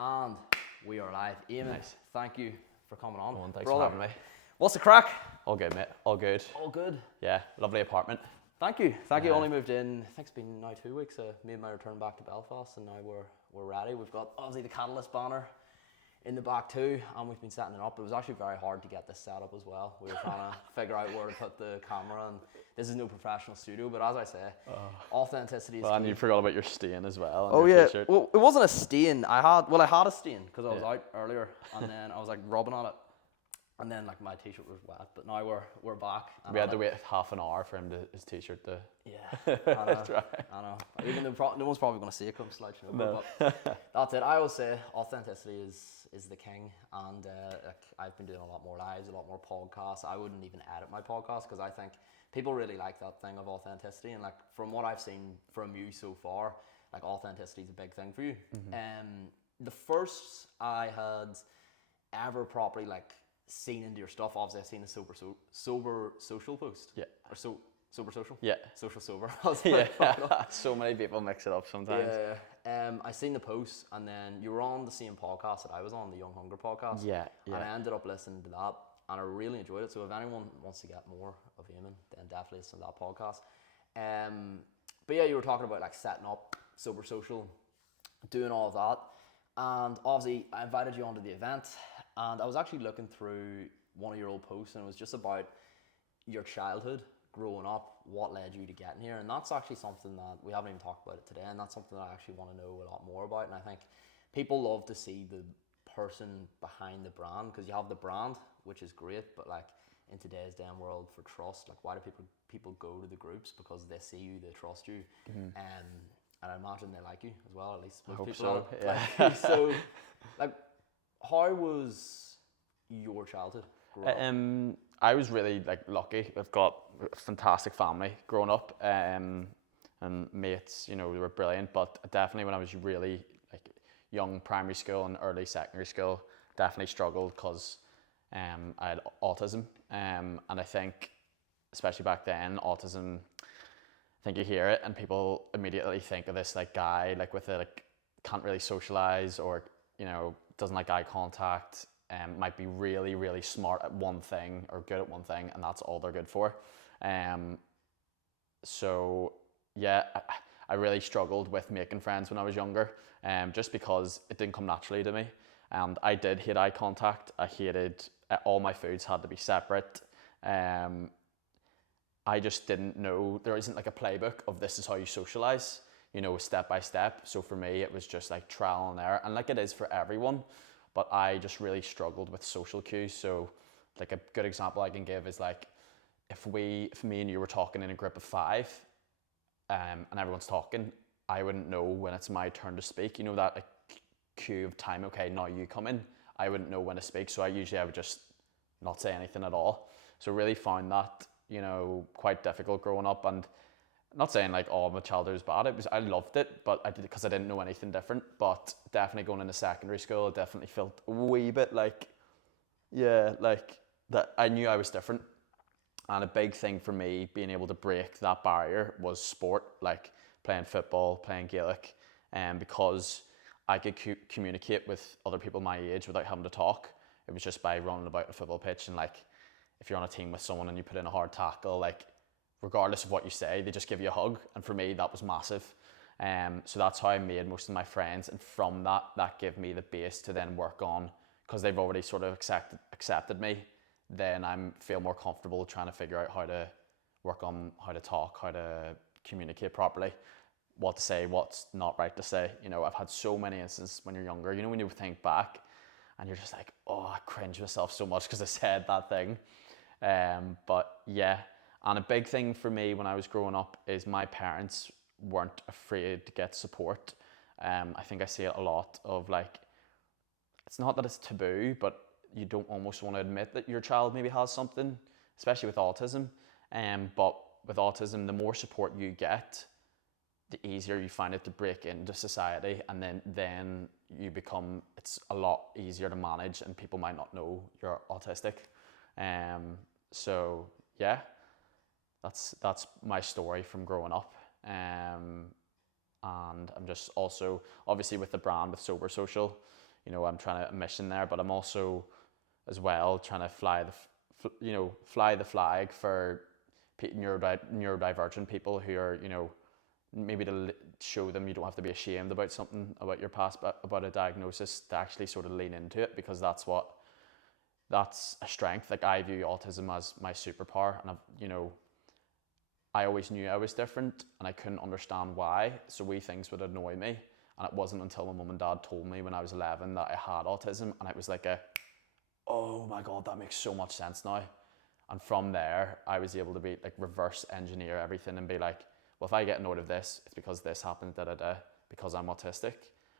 And we are live. Eamon, Nice. thank you for coming on. Thanks for having me. What's the crack? All good, mate. All good. All good. Yeah, lovely apartment. Thank you. Thank you. Only moved in, I think it's been now 2 weeks. Made my return back to Belfast, and now we're ready. We've got obviously the Catalyst banner in the back too, and we've been setting it up. It was actually very hard to get this set up as well. We were trying to figure out where to put the camera, and this is no professional studio, but as I say, authenticity is Well, and key. you forgot about your stain as well. On Oh your yeah, t-shirt. well it wasn't a stain. I had a stain because I was out earlier, and then I was like rubbing on it, and then like my t-shirt was wet. But now we're back. And We had to wait half an hour for him his t-shirt to. Yeah, I know. That's right. I know. Even though no one's probably going to see it come slouching over. No. But that's it. I always say authenticity is the king, and like I've been doing a lot more lives, a lot more podcasts. I wouldn't even edit my podcast because I think people really like that thing of authenticity, and like from what I've seen from you so far, like authenticity is a big thing for you. The first I had ever properly like seen into your stuff, obviously I've seen a sober social post. Yeah. Or sober social. Yeah. Social sober. Yeah. So many people mix it up sometimes. Yeah. I seen the post, and then you were on the same podcast that I was on, the Young Hunger podcast. Yeah. And I ended up listening to that, and I really enjoyed it. So if anyone wants to get more of Eamon, then definitely listen to that podcast. But yeah, you were talking about like setting up sober social, doing all of that, and obviously I invited you onto the event, and I was actually looking through one of your old posts, and it was just about your childhood, growing up, what led you to getting here. And that's actually something that we haven't even talked about it today, and that's something that I actually want to know a lot more about. And I think people love to see the person behind the brand, because you have the brand, which is great, but like in today's damn world, for trust, like why do people go to the groups? Because they see you, they trust you, and I imagine they like you as well, at least most Hope people so. are. Yeah. Like, so like how was your childhood growing up? I was really like lucky. I've got a fantastic family growing up, and mates. You know, they were brilliant. But definitely when I was really like young, primary school and early secondary school, definitely struggled because I had autism. And I think, especially back then, autism. I think you hear it and people immediately think of this like guy like with a like can't really socialize, or you know, doesn't like eye contact. Might be really, really smart at one thing or good at one thing, and that's all they're good for. So yeah, I really struggled with making friends when I was younger, just because it didn't come naturally to me. And I did hate eye contact. I hated all my foods had to be separate. I just didn't know, there isn't like a playbook of this is how you socialize, you know, step by step. So for me, it was just like trial and error, and like it is for everyone. But I just really struggled with social cues. So like a good example I can give is like if me and you were talking in a group of 5 and everyone's talking, I wouldn't know when it's my turn to speak. You know, that like cue of time, okay, now you come in. I wouldn't know when to speak. So I would just not say anything at all. So really found that, you know, quite difficult growing up. And not saying like, oh, my childhood was bad. I loved it, but I did it because I didn't know anything different. But definitely going into secondary school, I definitely felt a wee bit like, yeah, like that I knew I was different. And a big thing for me being able to break that barrier was sport, like playing football, playing Gaelic, because I could communicate with other people my age without having to talk. It was just by running about a football pitch, and like if you're on a team with someone and you put in a hard tackle, like regardless of what you say, they just give you a hug. And for me, that was massive. So that's how I made most of my friends. And from that gave me the base to then work on, because they've already sort of accepted me. Then I feel more comfortable trying to figure out how to work on how to talk, how to communicate properly, what to say, what's not right to say. You know, I've had so many instances when you're younger, you know, when you think back and you're just like, oh, I cringe myself so much because I said that thing. But yeah. And a big thing for me when I was growing up is my parents weren't afraid to get support. I think I see it a lot of like, it's not that it's taboo, but you don't almost want to admit that your child maybe has something, especially with autism. But with autism, the more support you get, the easier you find it to break into society. And then you become, it's a lot easier to manage, and people might not know you're autistic. So yeah. That's my story from growing up. And I'm just also, obviously with the brand, with Sober Social, you know, I'm trying to a mission there, but I'm also as well trying to fly the flag for neurodivergent people who are, you know, maybe to show them you don't have to be ashamed about something about your past, but about a diagnosis, to actually sort of lean into it, because that's a strength. Like, I view autism as my superpower, and I always knew I was different and I couldn't understand why, so wee things would annoy me, and it wasn't until my mum and dad told me when I was 11 that I had autism, and it was like oh my god, that makes so much sense now. And from there I was able to be like reverse engineer everything and be like, well, if I get annoyed of this, it's because this happened, because I'm autistic,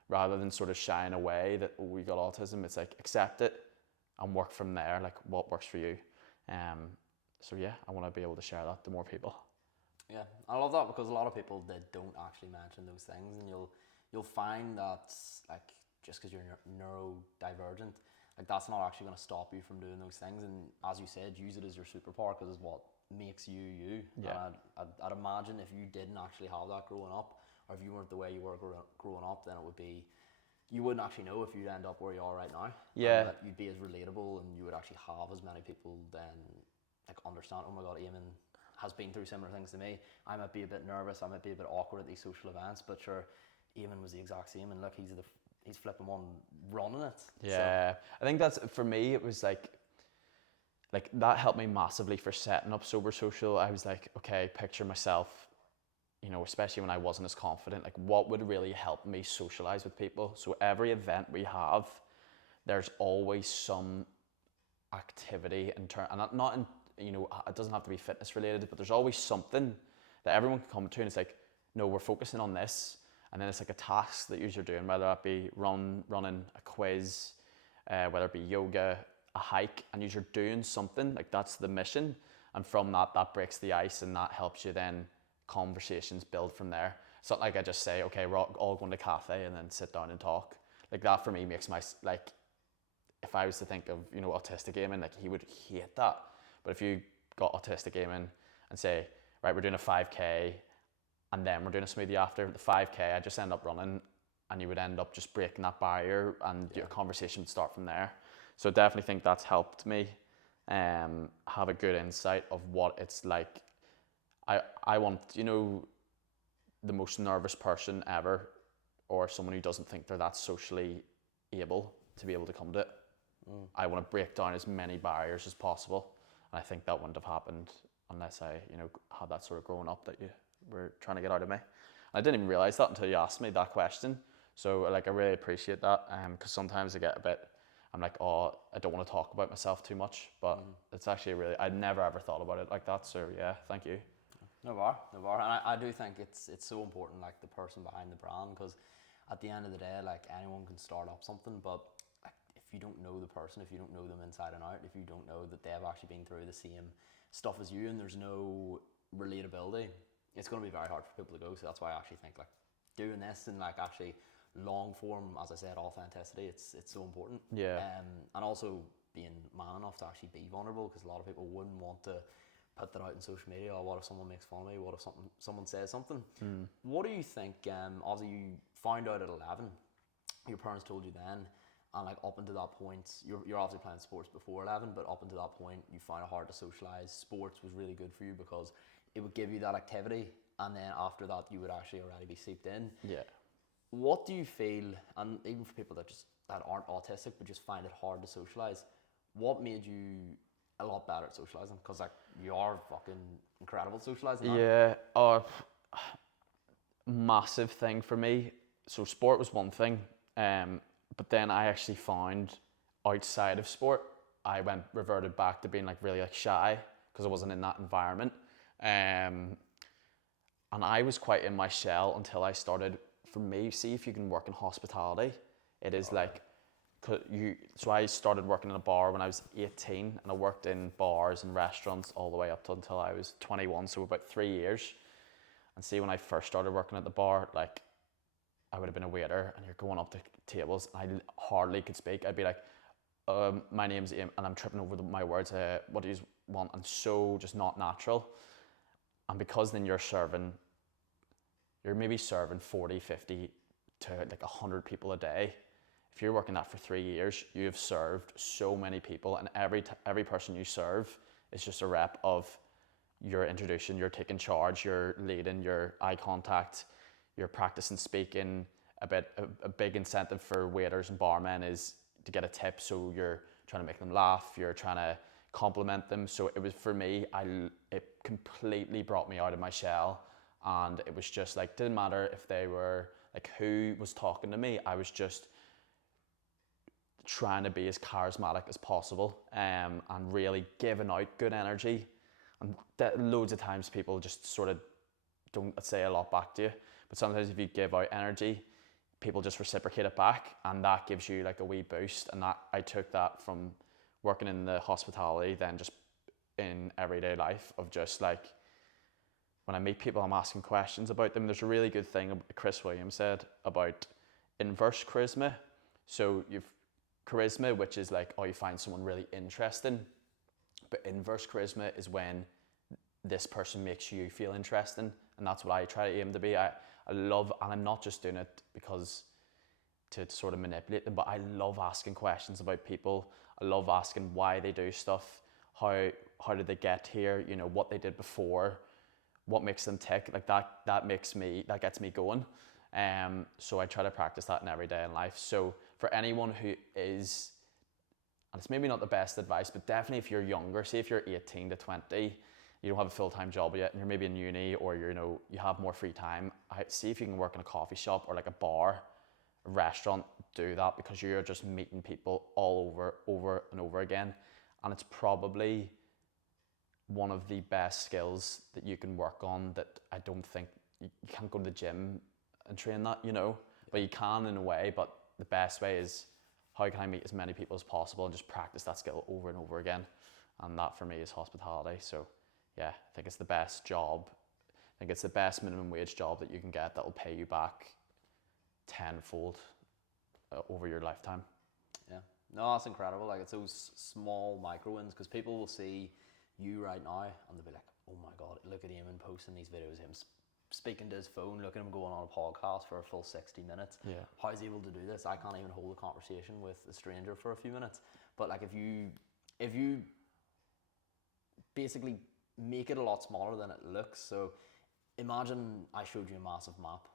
rather than sort of shying away that, oh, we got autism. It's like, accept it and work from there, like what works for you. So yeah, I want to be able to share that to more people. Yeah, I love that, because a lot of people, they don't actually mention those things, and you'll find that, like, just because you're neurodivergent, like, that's not actually going to stop you from doing those things. And as you said, use it as your superpower, because it's what makes you you. Yeah. And I'd imagine if you didn't actually have that growing up, or if you weren't the way you were growing up, then you wouldn't actually know if you'd end up where you are right now. Yeah. And that you'd be as relatable, and you would actually have as many people then, like, understand, oh my god, Eamon has been through similar things to me. I might be a bit nervous, I might be a bit awkward at these social events, but sure, Eamon was the exact same, and look, he's flipping one running it. Yeah, so I think that's, for me, it was like that helped me massively for setting up Sober Social. I was like, okay, picture myself, you know, especially when I wasn't as confident, like, what would really help me socialize with people? So every event we have, there's always some activity and not in, you know, it doesn't have to be fitness related, but there's always something that everyone can come to, and it's like, no, we're focusing on this. And then it's like a task that you're doing, whether that be running a quiz, whether it be yoga, a hike, and you're doing something, like, that's the mission. And from that breaks the ice, and that helps you then conversations build from there. It's not like I just say, okay, we're all going to cafe and then sit down and talk. Like, that for me makes my, like, if I was to think of, you know, autistic Eamon, like, he would hate that. But if you got autistic Eamon and say, right, we're doing a 5K, and then we're doing a smoothie after the 5K, I just end up running, and you would end up just breaking that barrier, and your conversation would start from there. So I definitely think that's helped me have a good insight of what it's like. I want, you know, the most nervous person ever, or someone who doesn't think they're that socially able to be able to come to it. I want to break down as many barriers as possible, and I think that wouldn't have happened unless I, you know, had that sort of growing up that you were trying to get out of me. I didn't even realize that until you asked me that question. So, like, I really appreciate that, because sometimes I get a bit, I'm like, oh, I don't want to talk about myself too much, but it's actually really, I'd never ever thought about it like that. So yeah, thank you. No bar. And I do think it's so important, like, the person behind the brand, because at the end of the day, like, anyone can start up something, but, like, if you don't know the person, if you don't know them inside and out, if you don't know that they've actually been through the same stuff as you, and there's no relatability, it's going to be very hard for people to go. So that's why I actually think, like, doing this and, like, actually long form, as I said, authenticity, it's so important. Yeah. And also being man enough to actually be vulnerable, because a lot of people wouldn't want to put that out in social media. Or what if someone makes fun of me? What if someone says something? What do you think? Obviously, you found out at 11. Your parents told you then, and, like, up until that point, you're obviously playing sports before 11, but up until that point, you found it hard to socialize. Sports was really good for you because it would give you that activity, and then after that, you would actually already be seeped in. Yeah. What do you feel, and even for people that aren't autistic but just find it hard to socialize, what made you a lot better at socializing? Because, like, you are fucking incredible at socializing. Yeah. Massive thing for me. So sport was one thing, but then I actually found outside of sport, I reverted back to being, like, really, like, shy, because I wasn't in that environment. And I was quite in my shell until I started. For me, see, if you can work in hospitality, it is so I started working in a bar when I was 18, and I worked in bars and restaurants all the way up until I was 21, so about 3 years. And see, when I first started working at the bar, like, I would have been a waiter, and you're going up to tables, and I hardly could speak. I'd be like, my name's Eamon, and I'm tripping over my words, what do you want? And so just not natural. And because then you're maybe serving 40, 50 to, like, 100 people a day. if you're working that for 3 years, you have served so many people, and every person you serve is just a rep of you're introducing, you're taking charge, you're leading, your eye contact, you're practicing speaking. A big incentive for waiters and barmen is to get a tip, so you're trying to make them laugh, you're trying to compliment them. So it was, for me, it completely brought me out of my shell, and it was just like, didn't matter if they were like who was talking to me, I was just trying to be as charismatic as possible, and really giving out good energy. And loads of times people just sort of don't say a lot back to you, but sometimes if you give out energy, people just reciprocate it back, and that gives you like a wee boost. And that, I took that from working in the hospitality, then just in everyday life, of just like, when I meet people, I'm asking questions about them. There's a really good thing Chris Williams said about inverse charisma. So you've charisma, which is like, oh, you find someone really interesting, but inverse charisma is when this person makes you feel interesting, and that's what I try to aim to be. I love, and I'm not just doing it because to sort of manipulate them, but I love asking questions about people. I love asking why they do stuff, how did they get here, you know, what they did before, what makes them tick. Like that gets me going. So I try to practice that in every day in life. So for anyone who is, and it's maybe not the best advice, but definitely if you're younger, say if you're 18 to 20, you don't have a full-time job yet, and you're maybe in uni, or you have more free time, see if you can work in a coffee shop or like a bar, a restaurant. Do that, because you're just meeting people all over and over again, and it's probably one of the best skills that you can work on. That I don't think you can't go to the gym and train that, but you can in a way. But the best way is, how can I meet as many people as possible and just practice that skill over and over again? And that for me is hospitality. So yeah, I think it's the best job. I think it's the best minimum wage job that you can get that will pay you back tenfold over your lifetime. Yeah, no, that's incredible. Like, it's those small micro wins, because people will see you right now and they'll be like, oh my God, look at Eamon posting these videos, him speaking to his phone, look at him going on a podcast for a full 60 minutes. Yeah. How is he able to do this? I can't even hold a conversation with a stranger for a few minutes. But like, if you basically make it a lot smaller than it looks. So imagine I showed you a massive map.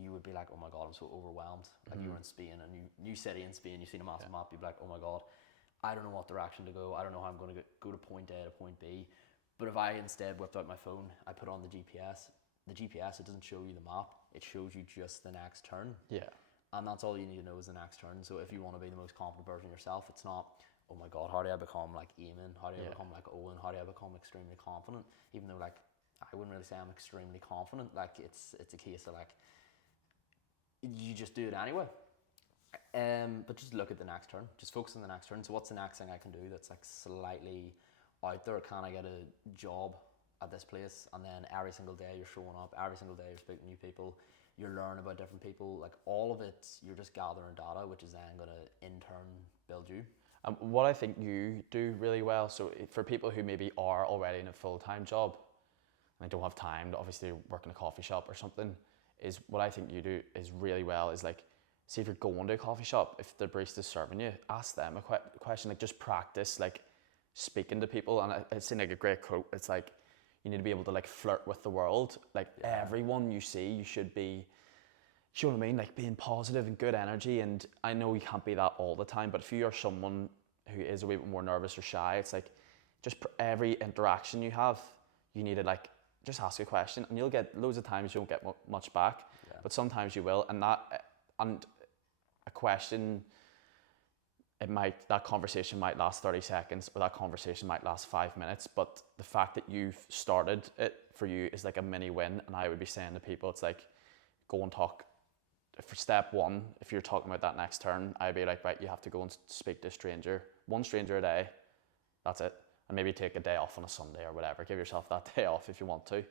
You would be like, oh my God, I'm so overwhelmed. Like, you were in Spain, a new city in Spain, you've seen a massive map, you'd be like, oh my God, I don't know what direction to go. I don't know how I'm going to go to point A to point B. But if I instead whipped out my phone, I put on the GPS, it doesn't show you the map, it shows you just the next turn. Yeah. And that's all you need to know is the next turn. So if you want to be the most confident version of yourself, it's not, oh my God, how do I become like Eamon? How do I become like Owen? How do I become extremely confident? Even though, like, I wouldn't really say I'm extremely confident. Like, it's a case of like, you just do it anyway. But just look at the next turn. Just focus on the next turn. So what's the next thing I can do that's like slightly out there? Can I get a job at this place? And then every single day you're showing up, every single day you're speaking to new people, you're learning about different people. Like, all of it, you're just gathering data, which is then going to in turn build you. What I think you do really well, so for people who maybe are already in a full-time job and they don't have time to obviously work in a coffee shop or something, is what I think you do is really well is like, see if you're going to a coffee shop, if the barista's serving you, ask them a question, like just practice like speaking to people. And it's in like a great quote, it's like, you need to be able to like flirt with the world. Like, everyone you see, you should be, you know what I mean? Like, being positive and good energy. And I know you can't be that all the time, but if you are someone who is a wee bit more nervous or shy, it's like, just every interaction you have, you need to like, just ask a question, and you'll get loads of times you won't get much back, but sometimes you will. And a question, that conversation might last 30 seconds, or that conversation might last 5 minutes, but the fact that you've started it for you is like a mini win. And I would be saying to people, it's like, go and talk. For step one, if you're talking about that next turn, I'd be like, right, you have to go and speak to a stranger, one stranger a day, that's it. And maybe take a day off on a Sunday or whatever, give yourself that day off if you want to.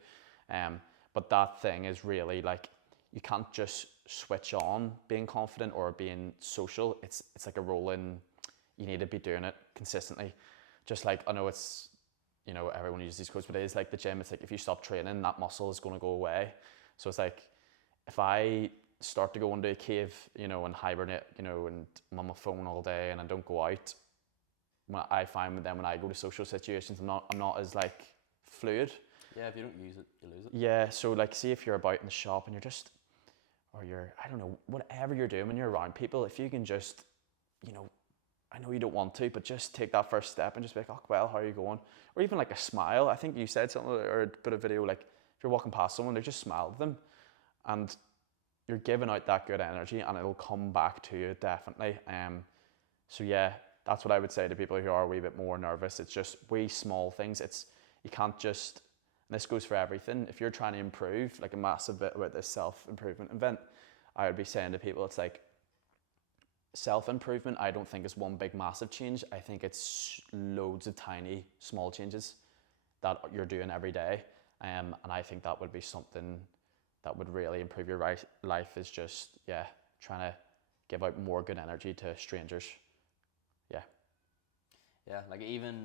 But that thing is really like, you can't just switch on being confident or being social. It's like a rolling, you need to be doing it consistently. Just like, I know it's, everyone uses these quotes, but it is like the gym. It's like, if you stop training, that muscle is going to go away. So it's like, if I start to go into a cave, you know, and hibernate, you know, and I'm on my phone all day and I don't go out, when I find with them when I go to social situations, I'm not as like fluid. Yeah, if you don't use it, you lose it. Yeah, so like see if you're about in the shop and you're just, or you're, I don't know, whatever you're doing when you're around people, if you can just, you know, I know you don't want to, but just take that first step and just be like, oh, well, how are you going? Or even like a smile. I think you said something or put a video like, if you're walking past someone, they just smile at them and you're giving out that good energy and it'll come back to you definitely. So yeah, that's what I would say to people who are a wee bit more nervous. It's just wee small things. You can't just, and this goes for everything. If you're trying to improve, like a massive bit about this self-improvement event, I would be saying to people, it's like, self-improvement, I don't think is one big massive change. I think it's loads of tiny, small changes that you're doing every day. And I think that would be something that would really improve your life is just, yeah, trying to give out more good energy to strangers. Yeah. Yeah, like even,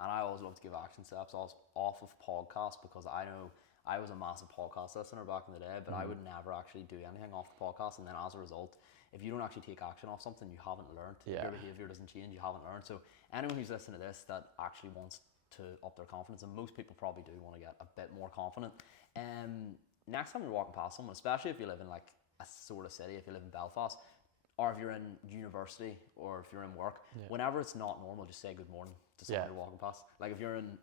and I always love to give action steps off of podcasts because I know I was a massive podcast listener back in the day, but I would never actually do anything off the podcast. And then as a result, if you don't actually take action off something, you haven't learned. Yeah. Your behavior doesn't change, you haven't learned. So anyone who's listening to this that actually wants to up their confidence, and most people probably do want to get a bit more confident. Next time you're walking past someone, especially if you live in like a sort of city, if you live in Belfast, or if you're in university, or if you're in work, whenever it's not normal, just say good morning to someone you're walking past. Like if you're in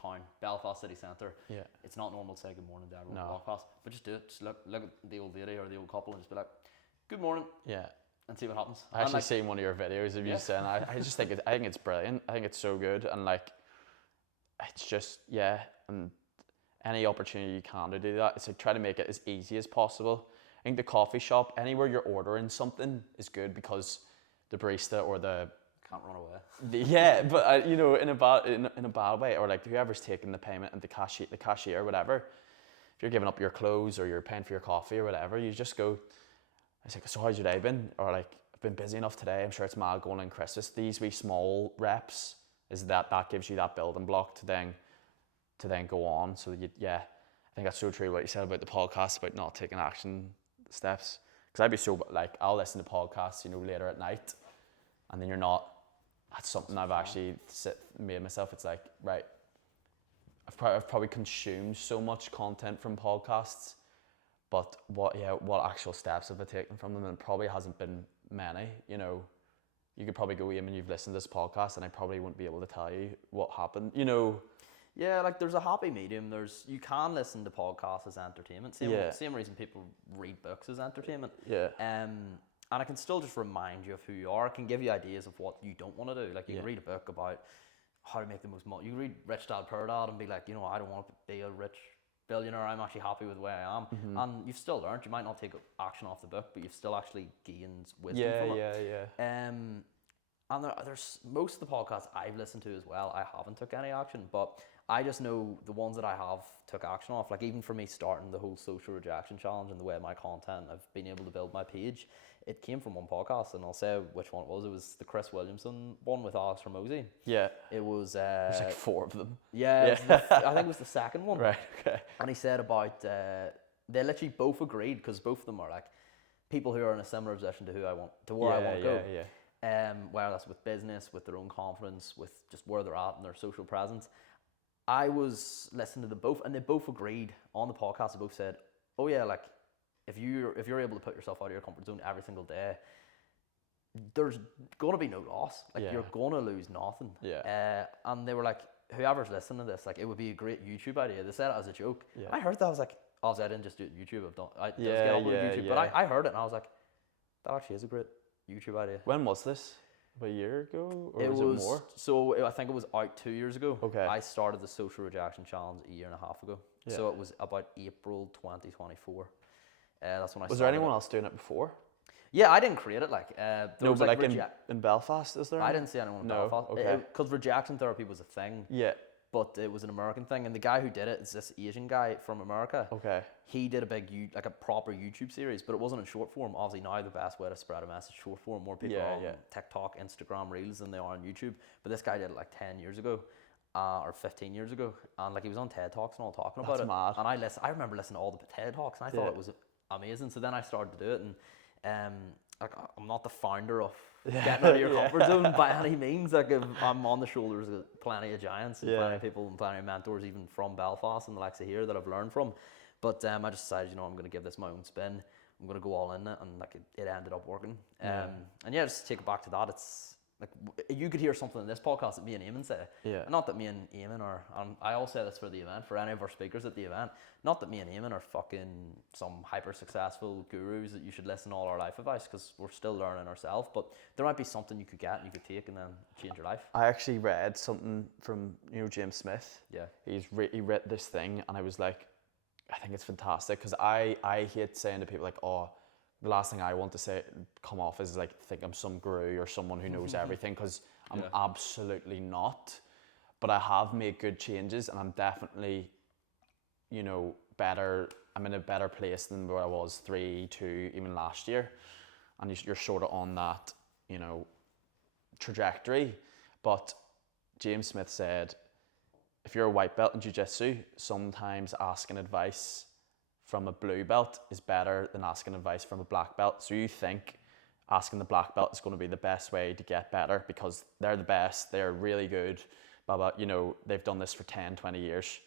town, Belfast city centre, it's not normal to say good morning to everyone you walk past, but just do it. Just look at the old lady or the old couple and just be like, good morning. Yeah. And see what happens. I actually seen one of your videos of you saying, I just think I think it's brilliant. I think it's so good. And like, it's just, yeah. And any opportunity you can to do that, it's like try to make it as easy as possible. I think the coffee shop, anywhere you're ordering something is good because the barista or the can't run away. Yeah, but you know, in a bad way, or like whoever's taking the payment and the cashier, or whatever. If you're giving up your clothes or you're paying for your coffee or whatever, you just go. I was like, so how's your day been? Or like, I've been busy enough today. I'm sure it's mad going on Christmas. These wee small reps is that gives you that building block to then go on. So I think that's so true what you said about the podcast about not taking action steps. Because I'd be so like, I'll listen to podcasts, you know, later at night, and then you're not. That's something I've actually made myself. It's like, right, I've probably consumed so much content from podcasts. But what actual steps have I taken from them? And it probably hasn't been many. You know, you could probably go, Eamon, you've listened to this podcast, and I probably wouldn't be able to tell you what happened. You know. Yeah, like there's a happy medium. You can listen to podcasts as entertainment. Same reason people read books as entertainment. Yeah. And I can still just remind you of who you are. It can give you ideas of what you don't want to do. Like you can read a book about how to make the most money. You can read Rich Dad Poor Dad and be like, you know, I don't want to be a rich billionaire. I'm actually happy with where I am. And you've still learned. You might not take action off the book, but you've still actually gained wisdom from it. And there's most of the podcasts I've listened to as well, I haven't took any action, but I just know the ones that I have took action off. Like even for me starting the whole social rejection challenge and the way my content, I've been able to build my page, it came from one podcast, and I'll say which one it was. It was the Chris Williamson one with Alex Hormozy. Yeah. It was... There's like 4 of them. Yeah. I think it was the second one. Right, okay. And he said about... they literally both agreed, because both of them are like people who are in a similar position to where I want to go. Whether that's with business, with their own confidence, with just where they're at and their social presence. I was listening to them both, and they both agreed on the podcast. They both said, "Oh yeah, like if you're able to put yourself out of your comfort zone every single day, there's gonna be no loss. Like you're gonna lose nothing." Yeah. And they were like, "Whoever's listening to this, like it would be a great YouTube idea." They said it as a joke. Yeah. I heard that. I was like, "Obviously, I didn't just do it on YouTube. I just get on with YouTube." But I heard it, and I was like, "That actually is a great YouTube idea." When was this? About a year ago, or was it more? So I think it was out 2 years ago. Okay. I started the social rejection challenge a year and a half ago. Yeah. So it was about April 2024. That's when I. Was there anyone else doing it before? Yeah, I didn't create it. Like no, but like in Belfast, is there? I didn't see anyone in Belfast. Okay. Because rejection therapy was a thing. Yeah. But it was an American thing, and the guy who did it is this Asian guy from America. Okay. He did a proper YouTube series, but it wasn't in short form. Obviously, now the best way to spread a message is short form. More people are on TikTok, Instagram Reels than they are on YouTube. But this guy did it like 10 years ago, or 15 years ago, and like he was on TED Talks and all talking about it. Mad. And I remember listening to all the TED Talks, and I thought it was amazing. So then I started to do it, and like I'm not the founder of getting out of your comfort zone by any means. Like I'm on the shoulders of plenty of giants and plenty of people and plenty of mentors, even from Belfast and the likes of here, that I've learned from. But I just decided, I'm going to give this my own spin. I'm going to go all in it, and like it ended up working. And yeah, just to take it back to that, it's like you could hear something in this podcast that me and Eamon say. Yeah. Not that me and Eamon are, I all say this for the event, for any of our speakers at the event, not that me and Eamon are fucking some hyper successful gurus that you should listen to all our life advice, because we're still learning ourselves, but there might be something you could get and you could take and then change your life. I actually read something from, James Smith. Yeah. He read this thing, and I was like, I think it's fantastic, because I hate saying to people like, oh, the last thing I want to say, come off is like, think I'm some guru or someone who knows everything, because I'm absolutely not. But I have made good changes, and I'm definitely, better. I'm in a better place than where I was 3, 2, even last year. And you're sort of on that, trajectory. But James Smith said, if you're a white belt in jiu-jitsu, sometimes asking advice from a blue belt is better than asking advice from a black belt. So you think asking the black belt is going to be the best way to get better because they're the best, they're really good, blah, blah, they've done this for 10, 20 years.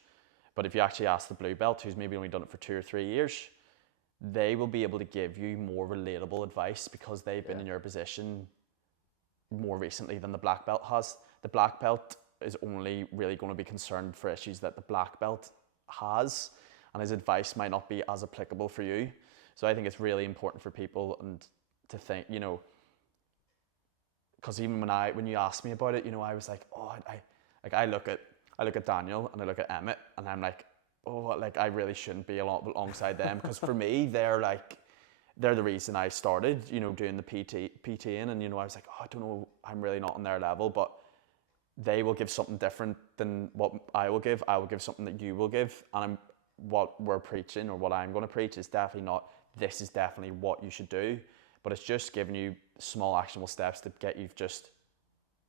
But if you actually ask the blue belt, who's maybe only done it for 2 or 3 years, they will be able to give you more relatable advice because they've been in your position more recently than the black belt has. The black belt is only really going to be concerned for issues that the black belt has, and his advice might not be as applicable for you. So I think it's really important for people and to think, because even when you asked me about it, I was like, oh, I look at Daniel and I look at Emmett and I'm like, oh, like I really shouldn't be alongside them, because for me they're the reason I started, doing the PTing, and I was like, oh, I don't know, I'm really not on their level, but they will give something different than what I will give. I will give something that you will give. And what we're preaching, or what I'm going to preach, is definitely not, this is definitely what you should do. But it's just giving you small actionable steps to get you just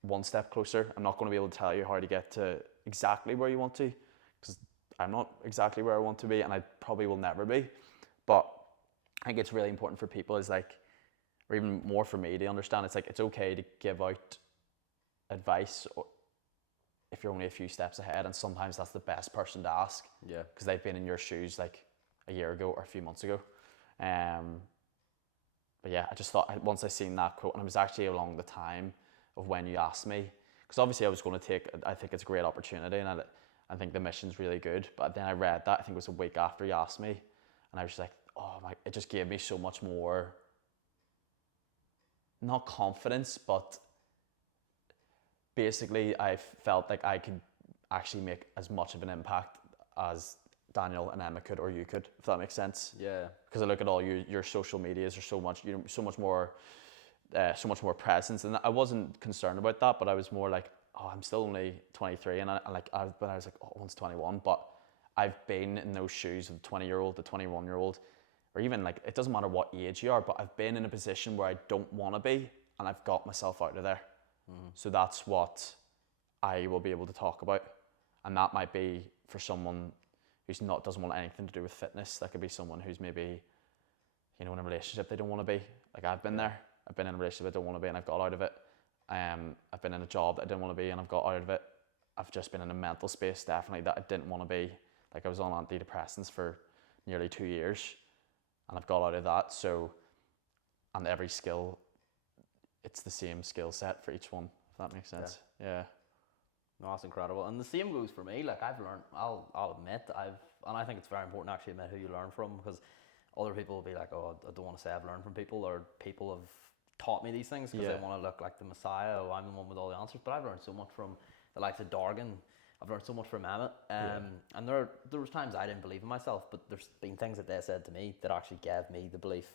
one step closer. I'm not going to be able to tell you how to get to exactly where you want to, because I'm not exactly where I want to be, and I probably will never be. But I think it's really important for people, is like, or even more for me to understand, it's like, it's okay to give out advice if you're only a few steps ahead, and sometimes that's the best person to ask, because they've been in your shoes like a year ago or a few months ago. But yeah, I just thought, once I seen that quote, and it was actually along the time of when you asked me, because obviously I was going to I think it's a great opportunity, and I think the mission's really good, but then I read that, I think it was a week after you asked me, and I was just like, oh my, it just gave me so much more, not confidence, but basically I felt like I could actually make as much of an impact as Daniel and Emma could, or you could, if that makes sense. Yeah. Because I look at all your social medias are so much, so much more presence, and I wasn't concerned about that, but I was more like, oh, I'm still only 23, and when I was like, oh, one's 21, but I've been in those shoes of the 20-year-old, the 21-year-old, or even like, it doesn't matter what age you are, but I've been in a position where I don't want to be, and I've got myself out of there. So that's what I will be able to talk about, and that might be for someone who's doesn't want anything to do with fitness. That could be someone who's maybe, in a relationship they don't want to be. Like I've been there. I've been in a relationship I don't want to be, and I've got out of it. I've been in a job that I didn't want to be, and I've got out of it. I've just been in a mental space, definitely, that I didn't want to be. Like I was on antidepressants for nearly 2 years, and I've got out of that. So, and every skill, it's the same skill set for each one, if that makes sense. Yeah. No, that's incredible. And the same goes for me. Like I've learned, I'll admit, and I think it's very important to actually admit who you learn from, because other people will be like, oh, I don't want to say I've learned from people, or people have taught me these things because they want to look like the Messiah, or I'm the one with all the answers. But I've learned so much from the likes of Dorgan. I've learned so much from Emmett. And there was times I didn't believe in myself, but there's been things that they said to me that actually gave me the belief.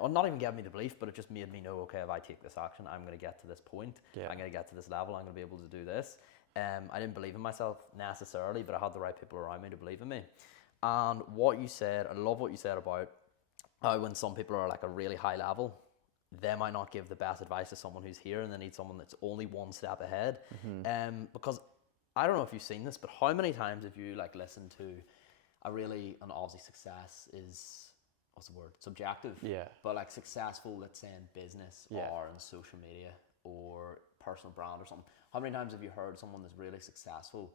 Or not even gave me the belief, but it just made me know, okay, if I take this action, I'm going to get to this point. I'm going to get to this level. I'm going to be able to do this. I didn't believe in myself necessarily, but I had the right people around me to believe in me. And what you said, I love what you said about how when some people are like a really high level, they might not give the best advice to someone who's here, and they need someone that's only one step ahead. Because I don't know if you've seen this, but how many times have you like listened to and obviously success is what's the word, subjective. Yeah. But like successful, let's say in business Yeah. or in social media or personal brand or something. How many times have you heard someone that's really successful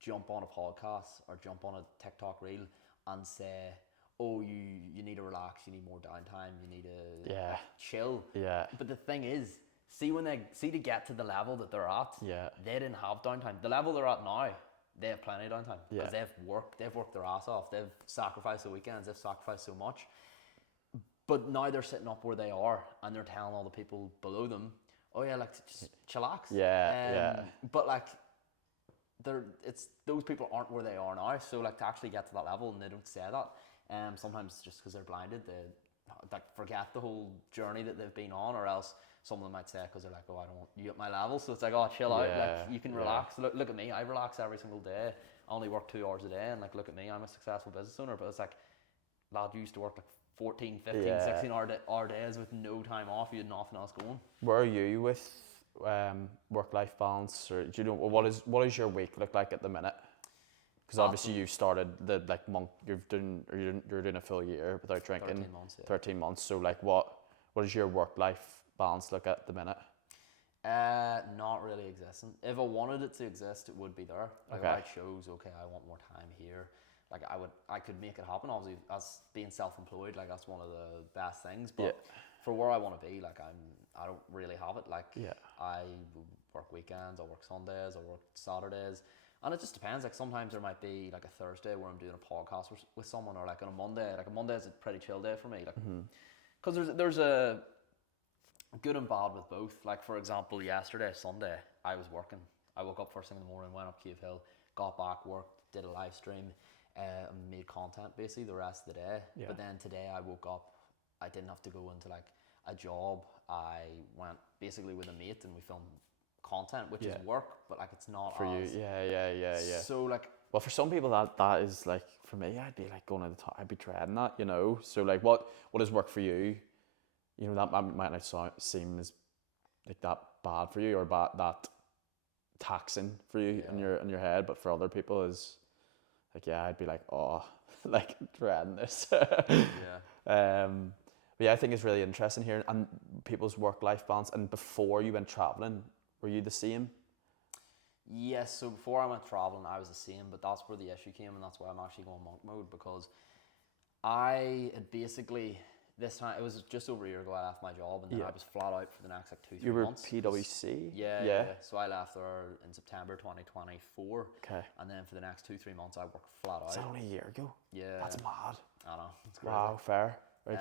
jump on a podcast or jump on a TikTok reel and say, oh, you need to relax, you need more downtime, you need to Yeah. chill. Yeah. But the thing is, see to get to the level that they're at, Yeah. they didn't have downtime. The level they're at now, they have plenty of downtime Yeah. because they've worked their ass off. They've sacrificed the weekends. They've sacrificed so much. But now they're sitting up where they are and they're telling all the people below them, oh yeah, like just chillax. Yeah. But like, those people aren't where they are now. So like to actually get to that level, and they don't say that. Sometimes just because they're blinded, they like forget the whole journey that they've been on, or else some of them might say because they're like, oh, I don't want you at my level. So it's like, oh, chill out. Yeah, Like you can relax. Look at me. I relax every single day. I only work 2 hours a day, and like look at me. I'm a successful business owner. But it's like, lad, you used to work like 14, 15, 16 hour days with no time off. You had nothing else going. Where are you with work-life balance, or do you know what is your week look like at the minute? Because obviously you've started the like month you're doing a full year without drinking. 13 months. Yeah. 13 months. So like what does your work-life balance look at the minute? Not really existent. If I wanted it to exist, it would be there. Like if I chose, okay, I want more time here. Like I could make it happen. Obviously, as being self-employed, like that's one of the best things. But for where I want to be, like I don't really have it. Like I work weekends, I work Sundays, I work Saturdays, and it just depends. Like sometimes there might be like a Thursday where I'm doing a podcast with someone, or like on a Monday. Like a Monday is a pretty chill day for me. Like because there's a good and bad with both. Like for example, yesterday Sunday I was working. I woke up first thing in the morning, went up Cave Hill, got back, worked, did a live stream. Made content basically the rest of the day. But then today I woke up, I didn't have to go into like a job. I went basically with a mate and we filmed content, which is work, but like it's not for you. Yeah. So like, well, for some people that is like, for me, I'd be like going to the top, I'd be dreading that, you know. So like, what does work for you? You know, that might not seem as like that bad for you or that taxing for you in your head, but for other people is. Like, I'd be like, oh, like, dreading this. But I think it's really interesting here, and people's work-life balance. And before you went traveling, were you the same? Yes, so before I went traveling, I was the same, but that's where the issue came, and that's why I'm actually going monk mode, because I had basically, this time, it was just over a year ago I left my job, and then I was flat out for the next like 2-3 months. You were PwC? Yeah. So I left there in September 2024. Okay. And then for the next 2-3 months I worked flat out. Is that only a year ago? Yeah. That's mad. I know. It's crazy. Wow, fair. Right.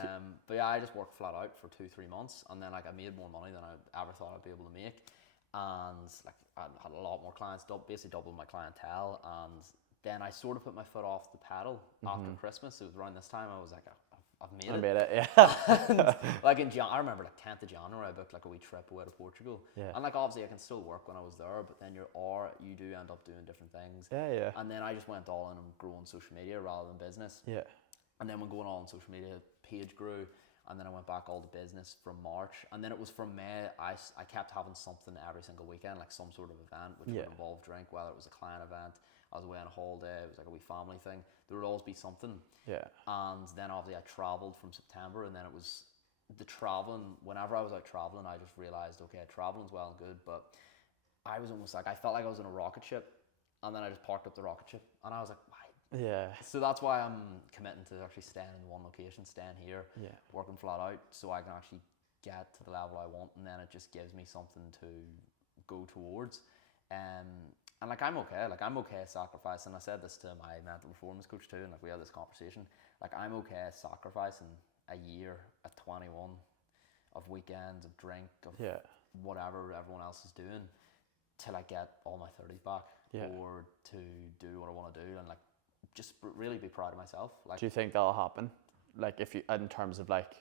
But yeah, I just worked flat out for 2-3 months, and then like I made more money than I ever thought I'd be able to make, and like I had a lot more clients, basically doubled my clientele, and then I sort of put my foot off the pedal after Christmas. It was around this time I was like, I've made it. I made it, yeah. And, like I remember like 10th of January I booked like a wee trip away to Portugal. Yeah. And like obviously I can still work when I was there, but then you do end up doing different things. Yeah. And then I just went all in and growing social media rather than business. Yeah. And then when going all on social media, page grew, and then I went back all to business from March, and then it was from May. I kept having something every single weekend, like some sort of event which would involve drink, whether it was a client event, I was away on a holiday, it was like a wee family thing. There would always be something. Yeah. And then obviously I travelled from September, and then it was the travelling. Whenever I was out travelling, I just realised, okay, travelling's well and good, but I was almost like, I felt like I was in a rocket ship, and then I just parked up the rocket ship, and I was like, why? Yeah. So that's why I'm committing to actually staying in one location, staying here, working flat out, so I can actually get to the level I want, and then it just gives me something to go towards. And like I'm okay sacrificing. I said this to my mental performance coach too, and like we had this conversation. Like I'm okay sacrificing a year at 21 of weekends, of drink, of whatever everyone else is doing, till I get all my 30s back, or to do what I want to do, and like just really be proud of myself. Like, do you think that'll happen? Like if you, in terms of like,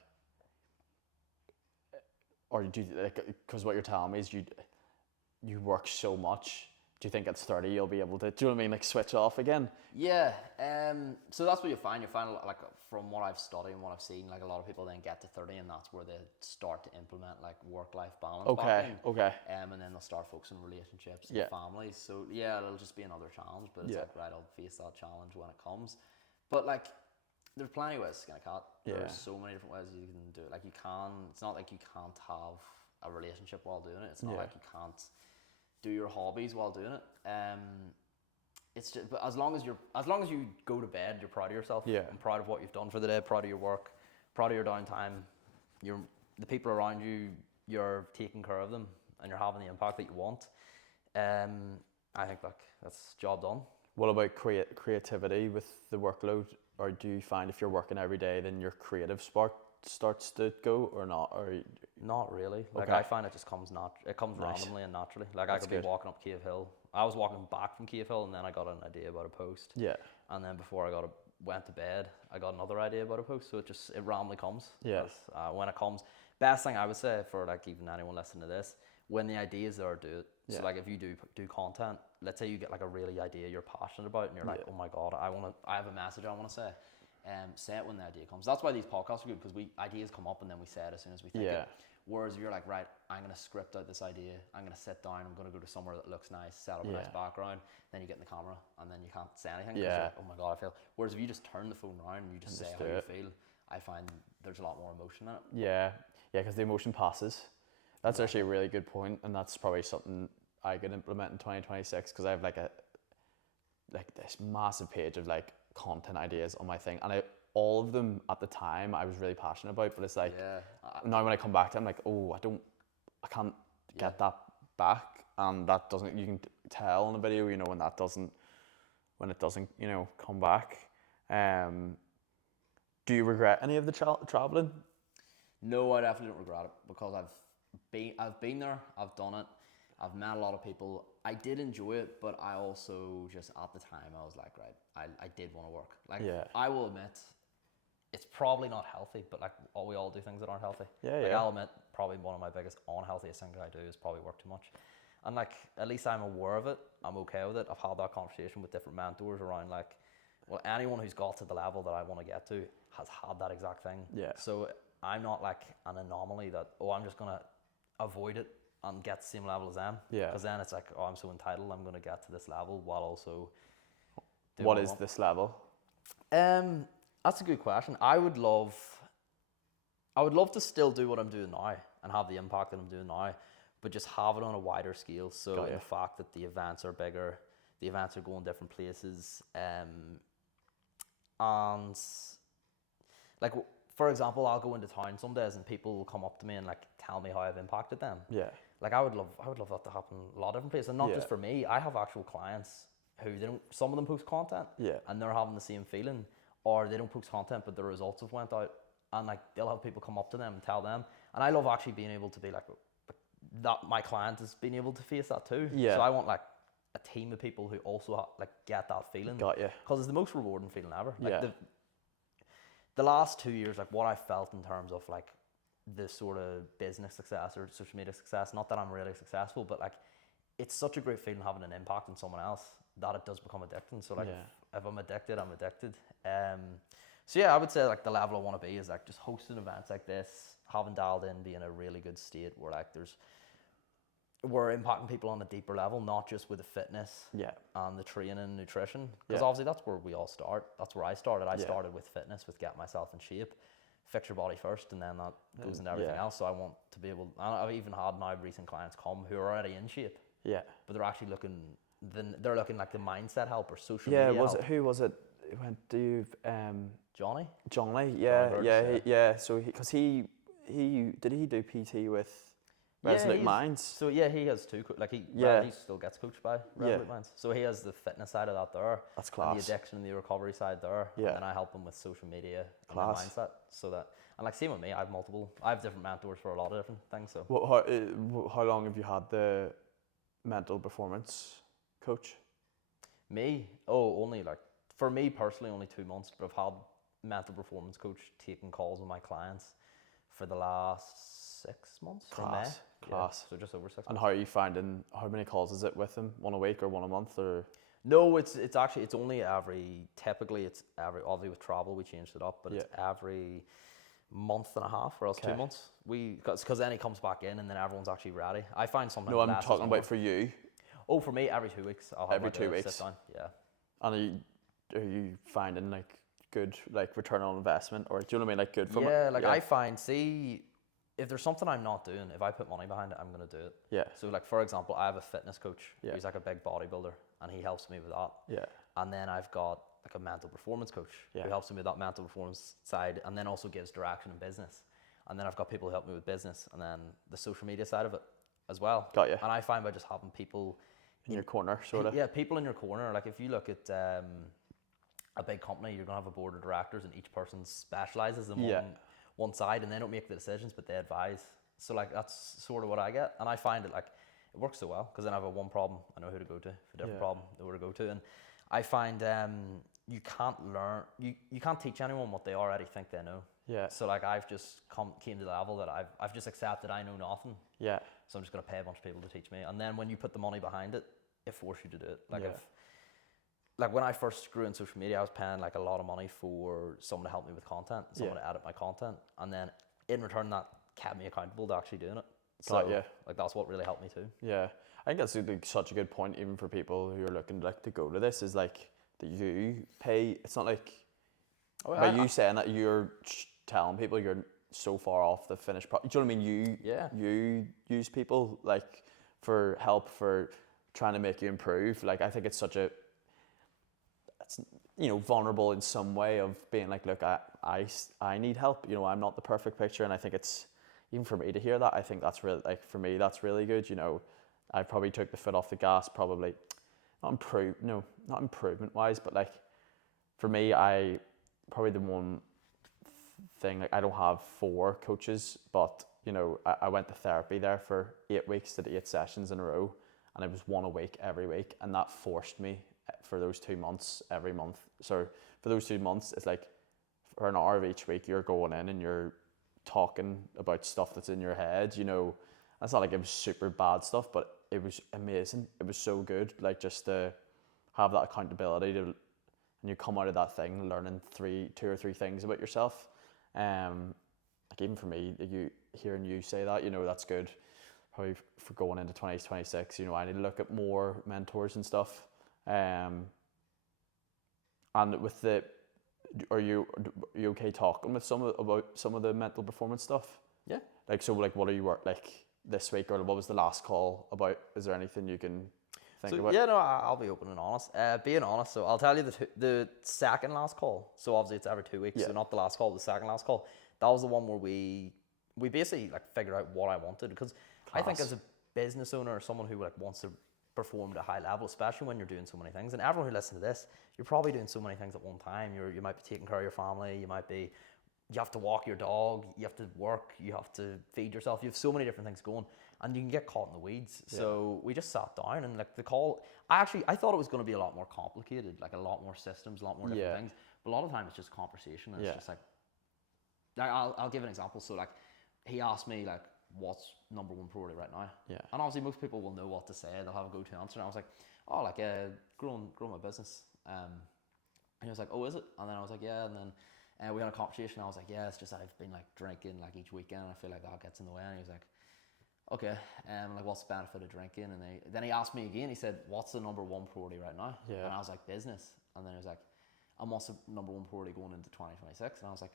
or do you, like, because what you're telling me is you work so much. Do you think at 30 you'll be able to, do you know what I mean, like switch off again? Yeah, so that's what you find. You find a lot, like from what I've studied and what I've seen, like a lot of people then get to 30 and that's where they start to implement like work-life balance. Okay. And then they'll start focusing on relationships and families. So yeah, it'll just be another challenge, but it's like, right, I'll face that challenge when it comes. But like, there's plenty of ways to skin a cat. Yeah. There's so many different ways you can do it. Like, it's not like you can't have a relationship while doing it. It's not like you can't do your hobbies while doing it. It's just, but as long as you go to bed, you're proud of yourself. Yeah. And proud of what you've done for the day, proud of your work, proud of your downtime. The people around you, you're taking care of them, and you're having the impact that you want. I think that's job done. What about creativity with the workload? Or do you find if you're working every day, then your creative spark starts to go, or not? Or not really. Like, okay. I find it just comes randomly and naturally. Like, That's I could good. be walking up Cave Hill. I was walking back from Cave Hill, and then I got an idea about a post. Yeah. And then before I went to bed, I got another idea about a post. So it randomly comes. Yeah. When it comes, best thing I would say for like even anyone listening to this, when the ideas are, do it. Yeah. So like if you do content, let's say you get like a really idea you're passionate about, and you're like, oh my god, I have a message I want to say. Say it when the idea comes. That's why these podcasts are good, because ideas come up and then we say it as soon as we think it. Whereas if you're like, right, I'm going to script out this idea, I'm going to sit down, I'm going to go to somewhere that looks nice, set up a nice background, then you get in the camera and then you can't say anything. Yeah. Like, oh my god, I feel. Whereas if you just turn the phone around and you just say how you feel, I find there's a lot more emotion in it. Yeah, because the emotion passes. That's actually a really good point, and that's probably something I could implement in 2026, because I have like this massive page of like content ideas on my thing, and all of them at the time I was really passionate about, but it's like now when I come back to it, I'm like, oh, I can't get that back, and that doesn't, you can tell in the video, you know, when it doesn't, you know, come back. Do you regret any of the traveling? No, I definitely don't regret it, because I've been there, I've done it, I've met a lot of people. I did enjoy it, but I also just at the time I was like, right, I did want to work. Like, I will admit, it's probably not healthy, but like we all do things that aren't healthy. I'll admit, probably one of my biggest unhealthiest things I do is probably work too much. And like, at least I'm aware of it. I'm okay with it. I've had that conversation with different mentors around like, well, anyone who's got to the level that I want to get to has had that exact thing. Yeah. So I'm not like an anomaly that, I'm just going to avoid it and get the same level as them. Yeah. Because then it's like, I'm so entitled, I'm going to get to this level while also doing what is this level? That's a good question. I would love to still do what I'm doing now and have the impact that I'm doing now, but just have it on a wider scale. So in the fact that the events are bigger, the events are going different places, and like, for example, I'll go into town some days and people will come up to me and like tell me how I've impacted them. Yeah. Like, I would love that to happen a lot of different places, and not just for me. I have actual clients who some of them post content, and they're having the same feeling, or they don't post content but the results have went out, and like they'll have people come up to them and tell them, and I love actually being able to be like that. My client has been able to face that too. Yeah. So I want like a team of people who also like get that feeling. Got you. Because it's the most rewarding feeling ever. Like the last 2 years, like what I felt in terms of like the sort of business success or social media success, not that I'm really successful, but like it's such a great feeling having an impact on someone else that it does become addicting. So like if I'm addicted, I'm addicted. So yeah, I would say like the level I want to be is like just hosting events like this, having Dialed In, be in a really good state where like we're impacting people on a deeper level, not just with the fitness and the training and nutrition. Because obviously that's where we all start. That's where I started. I started with fitness, with getting myself in shape, fix your body first, and then that goes into everything else. So I want to be able, and I've even had now recent clients come who are already in shape. Yeah. But they're actually they're looking like the mindset help or social media help. Who was it who went to Johnny? Johnny, So because he did he do PT with Resolute Minds? So he has two. He still gets coached by Resolute Minds. So he has the fitness side of that there. That's class. And the addiction and the recovery side there. Yeah. And then I help him with social media and the mindset. So that, and like same with me, I have different mentors for a lot of different things. So how long have you had the mental performance coach? Me? Only like, for me personally, only 2 months, but I've had mental performance coach taking calls with my clients for the last 6 months. Class. Yeah, so just over 6 months. And how are you finding, how many calls is it with them? One a week or one a month or? No, it's only typically it's every, obviously with travel we changed it up, but it's every month and a half or else 2 months. Because then he comes back in and then everyone's actually ready. I find sometimes. No, I'm talking about for you. Oh, for me, every 2 weeks. I'll have every 2 weeks. Sit down. Yeah. And are you finding like good like return on investment, or do you know what I mean, like good from Yeah, it? like I find, see, if there's something I'm not doing, if I put money behind it, I'm gonna do it. Yeah. So like for example, I have a fitness coach. Yeah. He's like a big bodybuilder, and he helps me with that. Yeah. And then I've got like a mental performance coach Yeah. who helps me with that mental performance side, and then also gives direction in business. And then I've got people who help me with business, and then the social media side of it as well. Got you. And I find by just having people In your corner, sort of. yeah, people in your corner. Like if you look at a big company, you're gonna have a board of directors, and each person specializes in one side, and they don't make the decisions, but they advise. So like that's sort of what I get, and I find it like it works so well, because then I have a one problem, I know who to go to. For a different problem, I know where to go to. And I find you can't learn, you can't teach anyone what they already think they know. Yeah. So like I've just came to the level that I've just accepted I know nothing. Yeah. So I'm just gonna pay a bunch of people to teach me, and then when you put the money behind it, it forces you to do it. Like like when I first grew in social media, I was paying like a lot of money for someone to help me with content, someone to edit my content, and then in return that kept me accountable to actually doing it. So like that's what really helped me too. Yeah, I think that's like such a good point, even for people who are looking like to go to this, is like that you pay. It's not like by you saying that you're telling people you're so far off the finished product. Do you know what I mean? You use people like for help, for trying to make you improve. Like I think it's such a, it's, you know, vulnerable in some way of being like, look, I need help. You know, I'm not the perfect picture, and I think it's, even for me to hear that, I think that's really, like for me, that's really good. You know, I probably took the foot off the gas, probably not improvement wise, but like for me, I probably the one thing, like I don't have 4 coaches, but you know, I went to therapy there for 8 weeks, did 8 sessions in a row, and it was 1 a week every week, and that forced me for those 2 months every month. So for those 2 months, it's like for an hour of each week, you're going in and you're talking about stuff that's in your head. You know, that's not like it was super bad stuff, but it was amazing. It was so good, like just to have that accountability to, and you come out of that thing learning 2 or 3 things about yourself. Like even for me, hearing you say that, you know, that's good. Probably for going into 2026, you know, I need to look at more mentors and stuff. And with the, are you okay talking with about some of the mental performance stuff? Yeah. Like, so like what are you like this week, or what was the last call about? Is there anything you can think about? Yeah, no, I'll be open and honest. Being honest, so I'll tell you the second last call. So obviously it's every 2 weeks, so not the last call, the second last call. That was the one where we basically like figured out what I wanted, because I think as a business owner or someone who like wants to perform at a high level, especially when you're doing so many things, and everyone who listens to this, you're probably doing so many things at one time. You might be taking care of your family, you have to walk your dog, you have to work, you have to feed yourself, you have so many different things going, and you can get caught in the weeds. So we just sat down, and like the call, I thought it was going to be a lot more complicated, like a lot more systems, a lot more different things, but a lot of times it's just conversation, and it's just like I'll give an example. So like he asked me like, what's number 1 priority right now? Yeah. And obviously most people will know what to say, they'll have a go-to answer, and I was like, oh, like growing my business. And he was like, oh, is it? And then I was like, yeah. And then we had a conversation. I was like, yeah, it's just I've been like drinking like each weekend, and I feel like that gets in the way. And he was like, okay, like what's the benefit of drinking? And then he asked me again, he said, what's the number 1 priority right now? Yeah. And I was like, business. And then he was like, and what's the number 1 priority going into 2026? And I was like,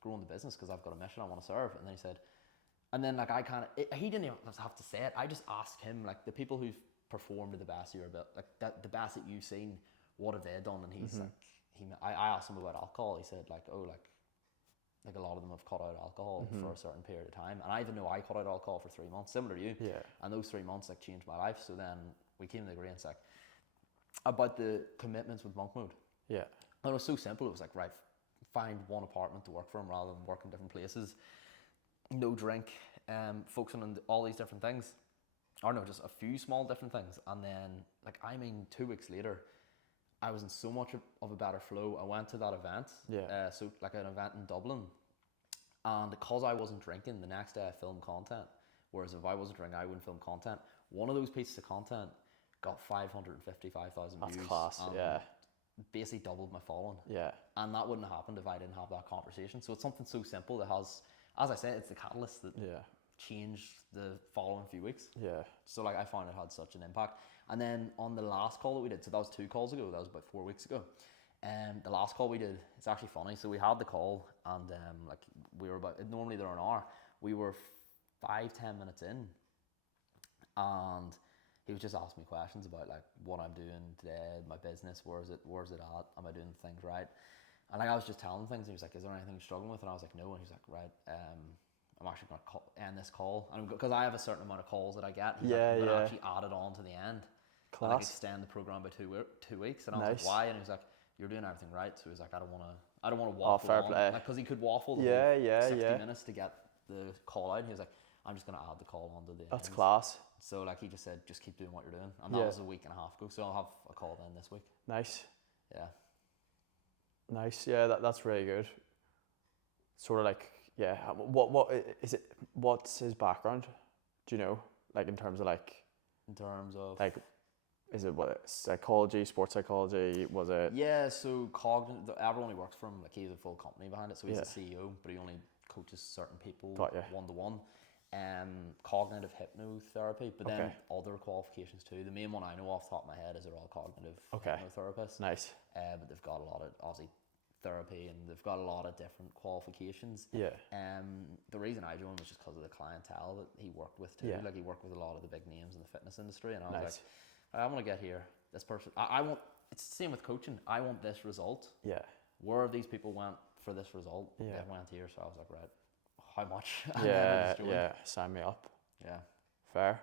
growing the business, because I've got a mission I want to serve. And then he said, and then like he didn't even have to say it. I just asked him, like, the people who've performed the best year, like the best that you've seen, what have they done? And he's like, I asked him about alcohol. He said like, oh, like a lot of them have cut out alcohol for a certain period of time. And I even know I cut out alcohol for 3 months, similar to you. Yeah. And those 3 months like changed my life. So then we came to agreement like about the commitments with Monk Mode. Yeah. And it was so simple. It was like, right, find one apartment to work from rather than work in different places. No drink, focusing on all these different things. Or no, just a few small different things. And then, like, 2 weeks later, I was in so much of a better flow. I went to that event, so like an event in Dublin. And because I wasn't drinking, the next day I filmed content. Whereas if I wasn't drinking, I wouldn't film content. One of those pieces of content got 555,000 views. That's class, basically doubled my following. Yeah. And that wouldn't have happened if I didn't have that conversation. So it's something so simple that has, as I said, it's the catalyst that changed the following few weeks. Yeah. So like I found it had such an impact. And then on the last call that we did, so that was 2 calls ago, that was about 4 weeks ago, The last call we did, it's actually funny. So we had the call, and like we were normally they're an hour. We were 5-10 minutes in, and he was just asking me questions about like what I'm doing today, my business, where's it at, am I doing things right? And like I was just telling him things, and he was like, "Is there anything you're struggling with?" And I was like, "No." And he's like, "Right, I'm actually going to end this call, and because I have a certain amount of calls that I get, he's like, I'm going to actually add it on to the end, Class. and like extend the program by 2 weeks." And I was like, "Why?" And he was like, "You're doing everything right." So he was like, "I don't want to waffle fair on," play. like because he could waffle the 60 minutes to get the call out. And he was like, "I'm just going to add the call onto the." That's ends. class. So like he just said, "Just keep doing what you're doing," and that was a week and a half ago. So I'll have a call then this week. Nice. Yeah. Nice. Yeah, that's really good. Sort of like, yeah. What is it? What's his background? Do you know? Like in terms of like. In terms of. Like, is it what psychology, sports psychology? Was it? Yeah. So everyone he works from, like he has a full company behind it. So he's the CEO, but he only coaches certain people one-to-one. Cognitive hypnotherapy, but then other qualifications too. The main one I know off the top of my head is they're all cognitive hypnotherapists. Nice. But they've got a lot of Aussie therapy, and they've got a lot of different qualifications. Yeah. The reason I joined was just because of the clientele that he worked with too. Yeah. Like he worked with a lot of the big names in the fitness industry, and I was like, I want to get here. This person, I want. It's the same with coaching. I want this result. Yeah. Where these people went for this result, they went here. So I was like, right, how much? Yeah. Sign me up. Yeah. Fair.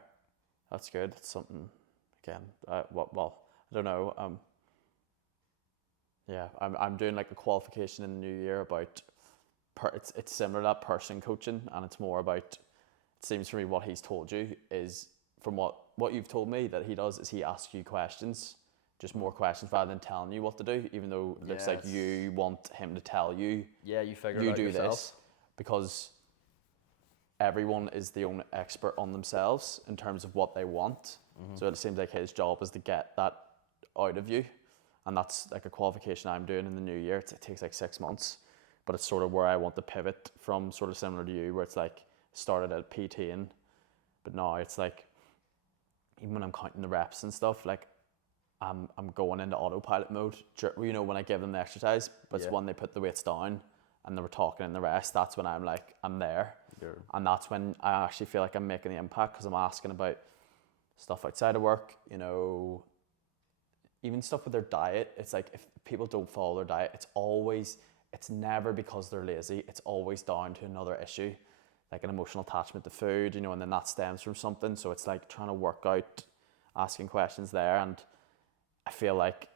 That's good. That's something. Again, I don't know. I'm doing like a qualification in the new year about. It's similar to that person coaching, and it's more about. It seems for me what he's told you is from what you've told me that he does is he asks you questions, just more questions rather than telling you what to do. Even though it looks like you want him to tell you. Yeah, you figure it out do yourself. This because. Everyone is the own expert on themselves in terms of what they want. So it seems like his job is to get that out of you. And that's like a qualification I'm doing in the new year. It takes like 6 months, but it's sort of where I want to pivot from, sort of similar to you, where it's like started at PTing, but now it's like, even when I'm counting the reps and stuff, like I'm going into autopilot mode, you know, when I give them the exercise, but it's when they put the weights down and they were talking in the rest, that's when I'm like, I'm there. And that's when I actually feel like I'm making the impact, because I'm asking about stuff outside of work, you know, even stuff with their diet. It's like if people don't follow their diet, it's never because they're lazy. It's always down to another issue, like an emotional attachment to food, you know, and then that stems from something. So it's like trying to work out, asking questions there. And I feel like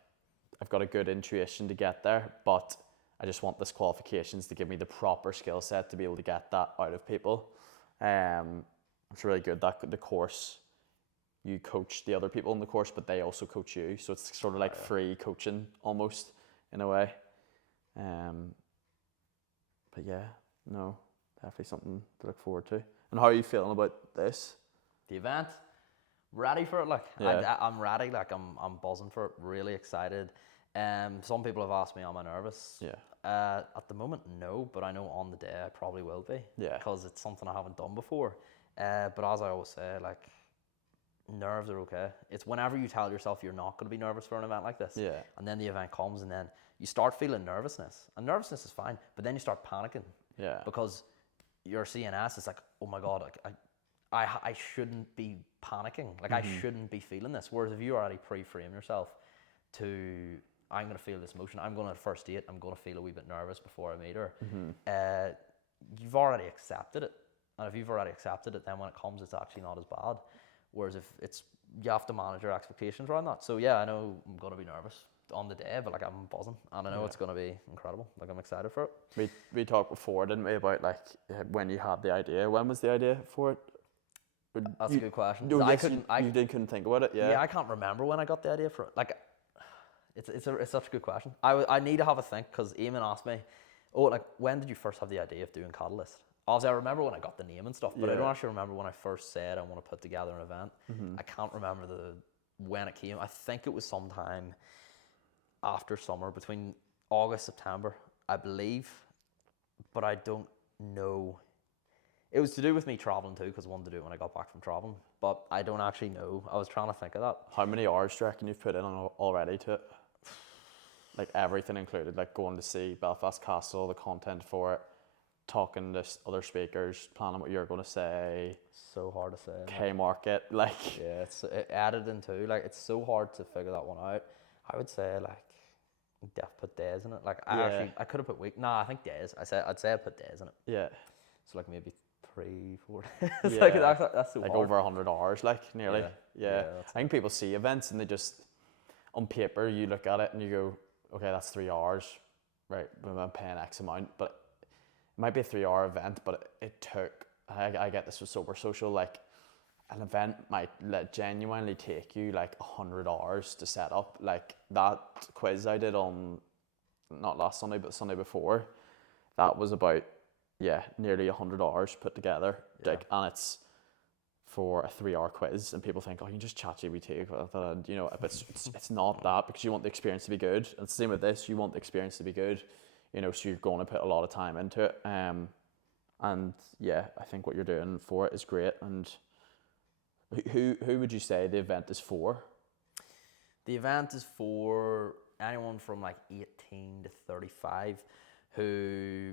I've got a good intuition to get there, but I just want this qualifications to give me the proper skill set to be able to get that out of people. It's really good that the course, you coach the other people in the course, but they also coach you. So it's sort of like free coaching almost in a way. But yeah, no, definitely something to look forward to. And how are you feeling about this? The event, ready for it. Like I'm ready. Like I'm buzzing for it. Really excited. Some people have asked me, am I nervous? Yeah. At the moment, no, but I know on the day I probably will be. Yeah. Because it's something I haven't done before. But as I always say, like, nerves are okay. It's whenever you tell yourself you're not going to be nervous for an event like this. Yeah. And then the event comes, and then you start feeling nervousness. And nervousness is fine, but then you start panicking. Yeah. Because your CNS is like, oh my God, like I shouldn't be panicking. Like I shouldn't be feeling this. Whereas if you already pre-frame yourself to, I'm going to feel this emotion. I'm going to first date. I'm going to feel a wee bit nervous before I meet her. You've already accepted it. And if you've already accepted it, then when it comes, it's actually not as bad. Whereas if it's, you have to manage your expectations around that. So yeah, I know I'm going to be nervous on the day, but like I'm buzzing. And I know it's going to be incredible. Like I'm excited for it. We talked before, didn't we, about like when you had the idea. When was the idea for it? That's a good question. No, yes, you couldn't think about it, Yeah, I can't remember when I got the idea for it. Like, it's such a good question. I need to have a think, because Eamon asked me, oh, like, when did you first have the idea of doing Catalyst? Obviously, I remember when I got the name and stuff, but I don't actually remember when I first said I want to put together an event. I can't remember when it came. I think it was sometime after summer, between August, September, I believe, but I don't know. It was to do with me traveling too, because I wanted to do it when I got back from traveling, but I don't actually know. I was trying to think of that. How many hours do you reckon you've put in already to it? like everything included, like going to see Belfast Castle, the content for it, talking to other speakers, planning what you're going to say. So hard to say. K Market, like. Yeah, it's added into, like, it's so hard to figure that one out. I would say, like, put days in it. Like, I could have put week. Nah, I think days. I'd say I'd put days in it. Yeah. So like maybe 3-4 days. Yeah. Like that's so like hard. over 100 hours, like nearly. Yeah. That's I think people see events and they just, on paper, you look at it and you go, okay, that's 3 hours, right? I'm paying X amount, but it might be a 3-hour event, but it took. I get this with Sober Social, like an event might genuinely take you like 100 hours to set up. Like that quiz I did on, not last Sunday, but the Sunday before, that was about, nearly 100 hours put together. Yeah. Like, and it's for a 3-hour quiz, and people think, oh, you can just chat GPT, you know, but it's not that, because you want the experience to be good. And it's the same with this, you want the experience to be good, you know, so you're going to put a lot of time into it. And yeah, I think what you're doing for it is great. And who would you say the event is for? The event is for anyone from like 18 to 35 who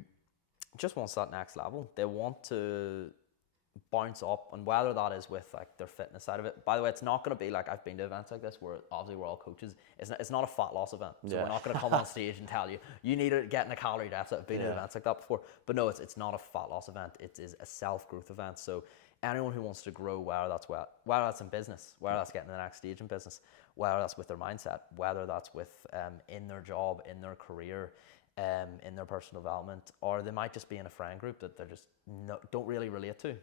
just wants that next level. They want to bounce up, and whether that is with like their fitness side of it. By the way, it's not going to be like, I've been to events like this where obviously we're all coaches. It's not a fat loss event, so we're not going to come on stage and tell you need to get in a calorie deficit. I've been to events like that before, but no, it's not a fat loss event. It is a self-growth event. So anyone who wants to grow, whether that's in business, whether that's getting to the next stage in business, whether that's with their mindset, whether that's with in their job, in their career, in their personal development, or they might just be in a friend group that they're just don't really relate to,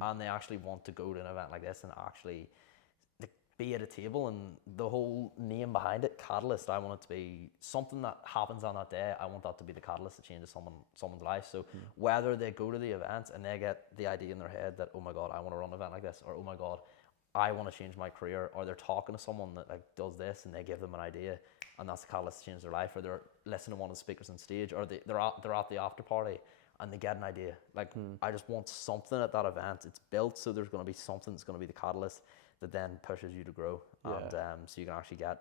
and they actually want to go to an event like this and actually be at a table. And the whole name behind it, Catalyst, I want it to be something that happens on that day. I want that to be the catalyst that changes someone's life. So whether they go to the event and they get the idea in their head that, oh my God, I want to run an event like this, or oh my God, I want to change my career, or they're talking to someone that like does this and they give them an idea and that's the catalyst to change their life, or they're listening to one of the speakers on stage, or they're at the after party and they get an idea. Like, I just want something at that event. It's built so there's going to be something that's going to be the catalyst that then pushes you to grow. And so you can actually get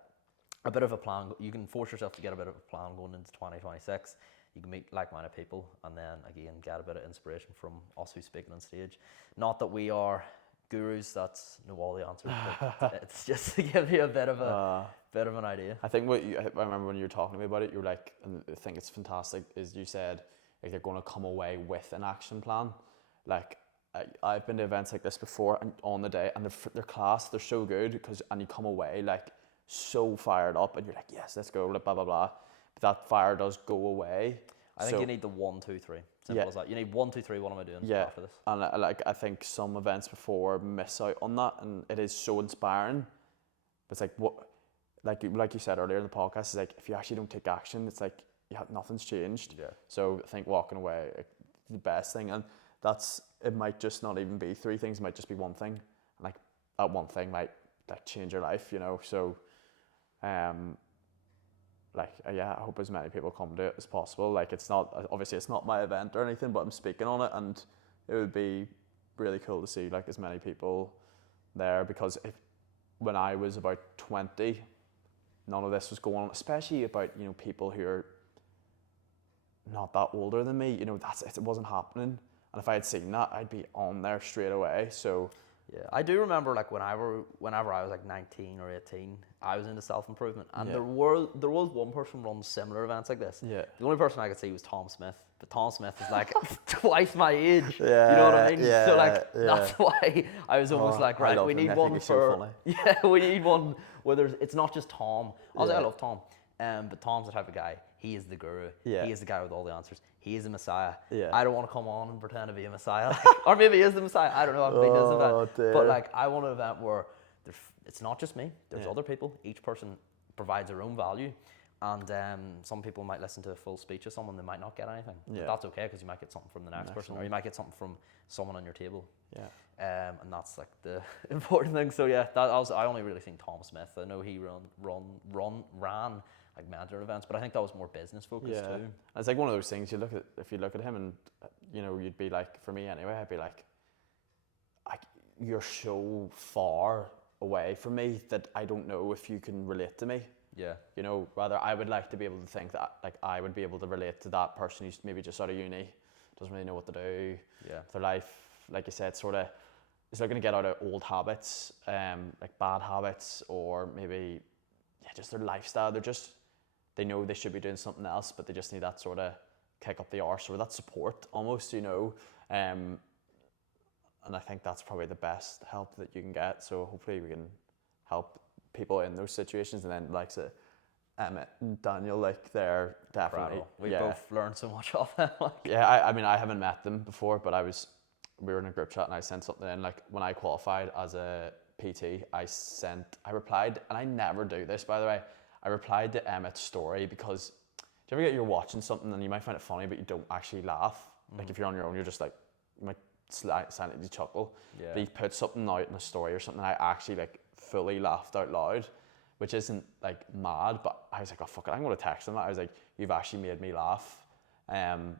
a bit of a plan. You can force yourself to get a bit of a plan going into 2026. You can meet like-minded people and then again get a bit of inspiration from us who's speaking on stage. Not that we are gurus that know all the answers, but it's just to give you a bit of an idea. I think I remember when you were talking to me about it, you were like, and I think it's fantastic, is you said like they're going to come away with an action plan. Like I've been to events like this before, and on the day, and their class, they're so good and you come away like so fired up, and you're like, yes, let's go, blah blah blah. But that fire does go away. I think you need the 1, 2, 3. Simple as that. You need 1, 2, 3. What am I doing after this? And I think some events before miss out on that, and it is so inspiring. But it's like what, like you said earlier in the podcast, it's like if you actually don't take action, it's like nothing's changed. Yeah. So I think walking away, the best thing, and it might just not even be 3 things. It might just be one thing, and like that one thing might like change your life. You know, so I hope as many people come to it as possible. Like it's not my event or anything, but I'm speaking on it, and it would be really cool to see like as many people there, because when I was about 20, none of this was going on, especially about, you know, people who are not that older than me. You know, it wasn't happening, and if I had seen that, I'd be on there straight away. So yeah, I do remember like whenever I was like 19 or 18, I was into self-improvement, and there was one person running similar events like this. Yeah. The only person I could see was Tom Smith, but Tom Smith is like twice my age. Yeah. You know what I mean? Yeah, so like that's why I was almost like, right, we need one for we need one where it's not just Tom. I love Tom, but Tom's the type of guy. He is the guru. Yeah. He is the guy with all the answers. He is the Messiah. Yeah. I don't want to come on and pretend to be a Messiah. Or maybe he is the Messiah. I don't know. I've been to his event. Dear. But like, I want an event where it's not just me. There's other people. Each person provides their own value. And some people might listen to a full speech of someone. They might not get anything. Yeah. But that's okay, because you might get something from the next person. Or you might get something from someone on your table. Yeah. And that's like the important thing. So yeah, I only really seen Tom Smith. I know he ran like mentor events, but I think that was more business focused too. And it's like one of those things, if you look at him, and you know, you'd be like, for me anyway, I'd be like you're so far away from me that I don't know if you can relate to me. Yeah. You know, rather I would like to be able to think that like I would be able to relate to that person who's maybe just out of uni, doesn't really know what to do. Yeah. Their life, like you said, sort of is looking to get out of old habits, like bad habits, or maybe just their lifestyle. They know they should be doing something else, but they just need that sort of kick up the arse or that support almost, you know. And I think that's probably the best help that you can get. So hopefully we can help people in those situations. And then like Emmett and Daniel, like they're definitely We both learned so much off them. Yeah, I mean I haven't met them before, but we were in a group chat and I sent something in. Like when I qualified as a PT, I replied, and I never do this by the way, I replied to Emmett's story because do you ever get you're watching something and you might find it funny but you don't actually laugh? Like if you're on your own, you're just like, you might silently chuckle. Yeah. But he put something out in a story or something, I actually like fully laughed out loud, which isn't like mad, but I was like, oh fuck it, I'm gonna text him that. I was like, you've actually made me laugh. And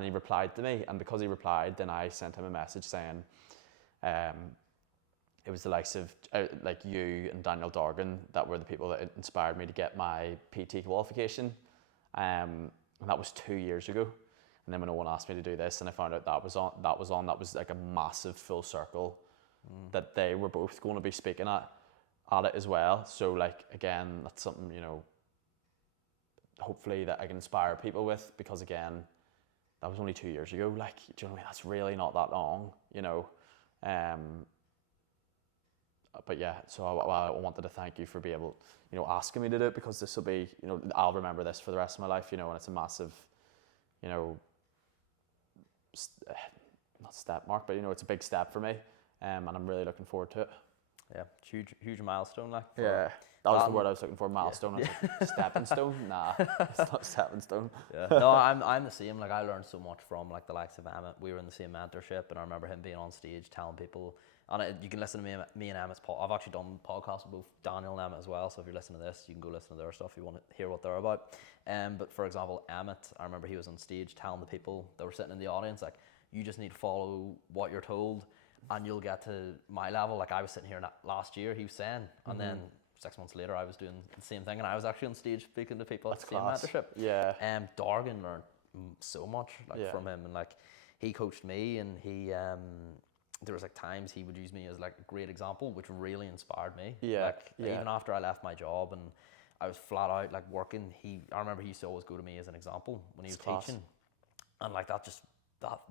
he replied to me, and because he replied, then I sent him a message saying, it was the likes of like you and Daniel Dorgan that were the people that inspired me to get my PT qualification, and that was 2 years ago. And then when no one asked me to do this, and I found out that was like a massive full circle that they were both going to be speaking at it as well. So like again, that's something, you know, hopefully that I can inspire people with, because again, that was only 2 years ago. Like, do you know what I mean? That's really not that long, you know. But yeah, so I wanted to thank you for being able, you know, asking me to do it, because this will be, you know, I'll remember this for the rest of my life, you know, and it's a massive, you know, not step mark, but you know, it's a big step for me, and I'm really looking forward to it. Yeah, huge milestone, like. Yeah, that was the word I was looking for, milestone. Yeah. I was like, stepping stone? Nah, it's not stepping stone. Yeah. No, I'm the same. Like I learned so much from like the likes of Emmett. We were in the same mentorship, and I remember him being on stage telling people. And you can listen to me and Emmett's I've actually done podcasts with both Daniel and Emmett as well. So if you're listening to this, you can go listen to their stuff if you want to hear what they're about. But for example, Emmett, I remember he was on stage telling the people that were sitting in the audience, like, you just need to follow what you're told, and you'll get to my level. Like I was sitting here last year, he was saying, and then 6 months later, I was doing the same thing, and I was actually on stage speaking to people at the same mentorship. Yeah. Dorgan learned so much from him, and like he coached me, and he there was like times he would use me as like a great example, which really inspired me. Yeah. Even after I left my job and I was flat out like working, I remember he used to always go to me as an example when he was teaching, and like that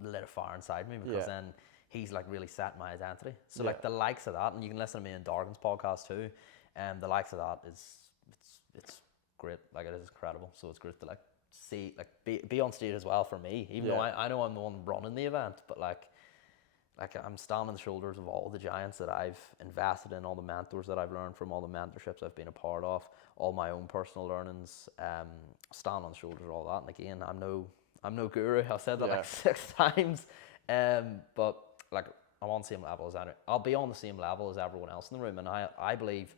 lit a fire inside me, because then he's like really set my identity. So like the likes of that, and you can listen to me in Dorgan's podcast too, and the likes of that it's great. Like it is incredible. So it's great to like see, like be on stage as well for me, even though I know I'm the one running the event, but like I'm standing on the shoulders of all the giants that I've invested in, all the mentors that I've learned from, all the mentorships I've been a part of, all my own personal learnings, standing on the shoulders of all that. And again, I'm no guru. I've said that like 6 times, but like I'm on the same level as I'll be on the same level as everyone else in the room, and I believe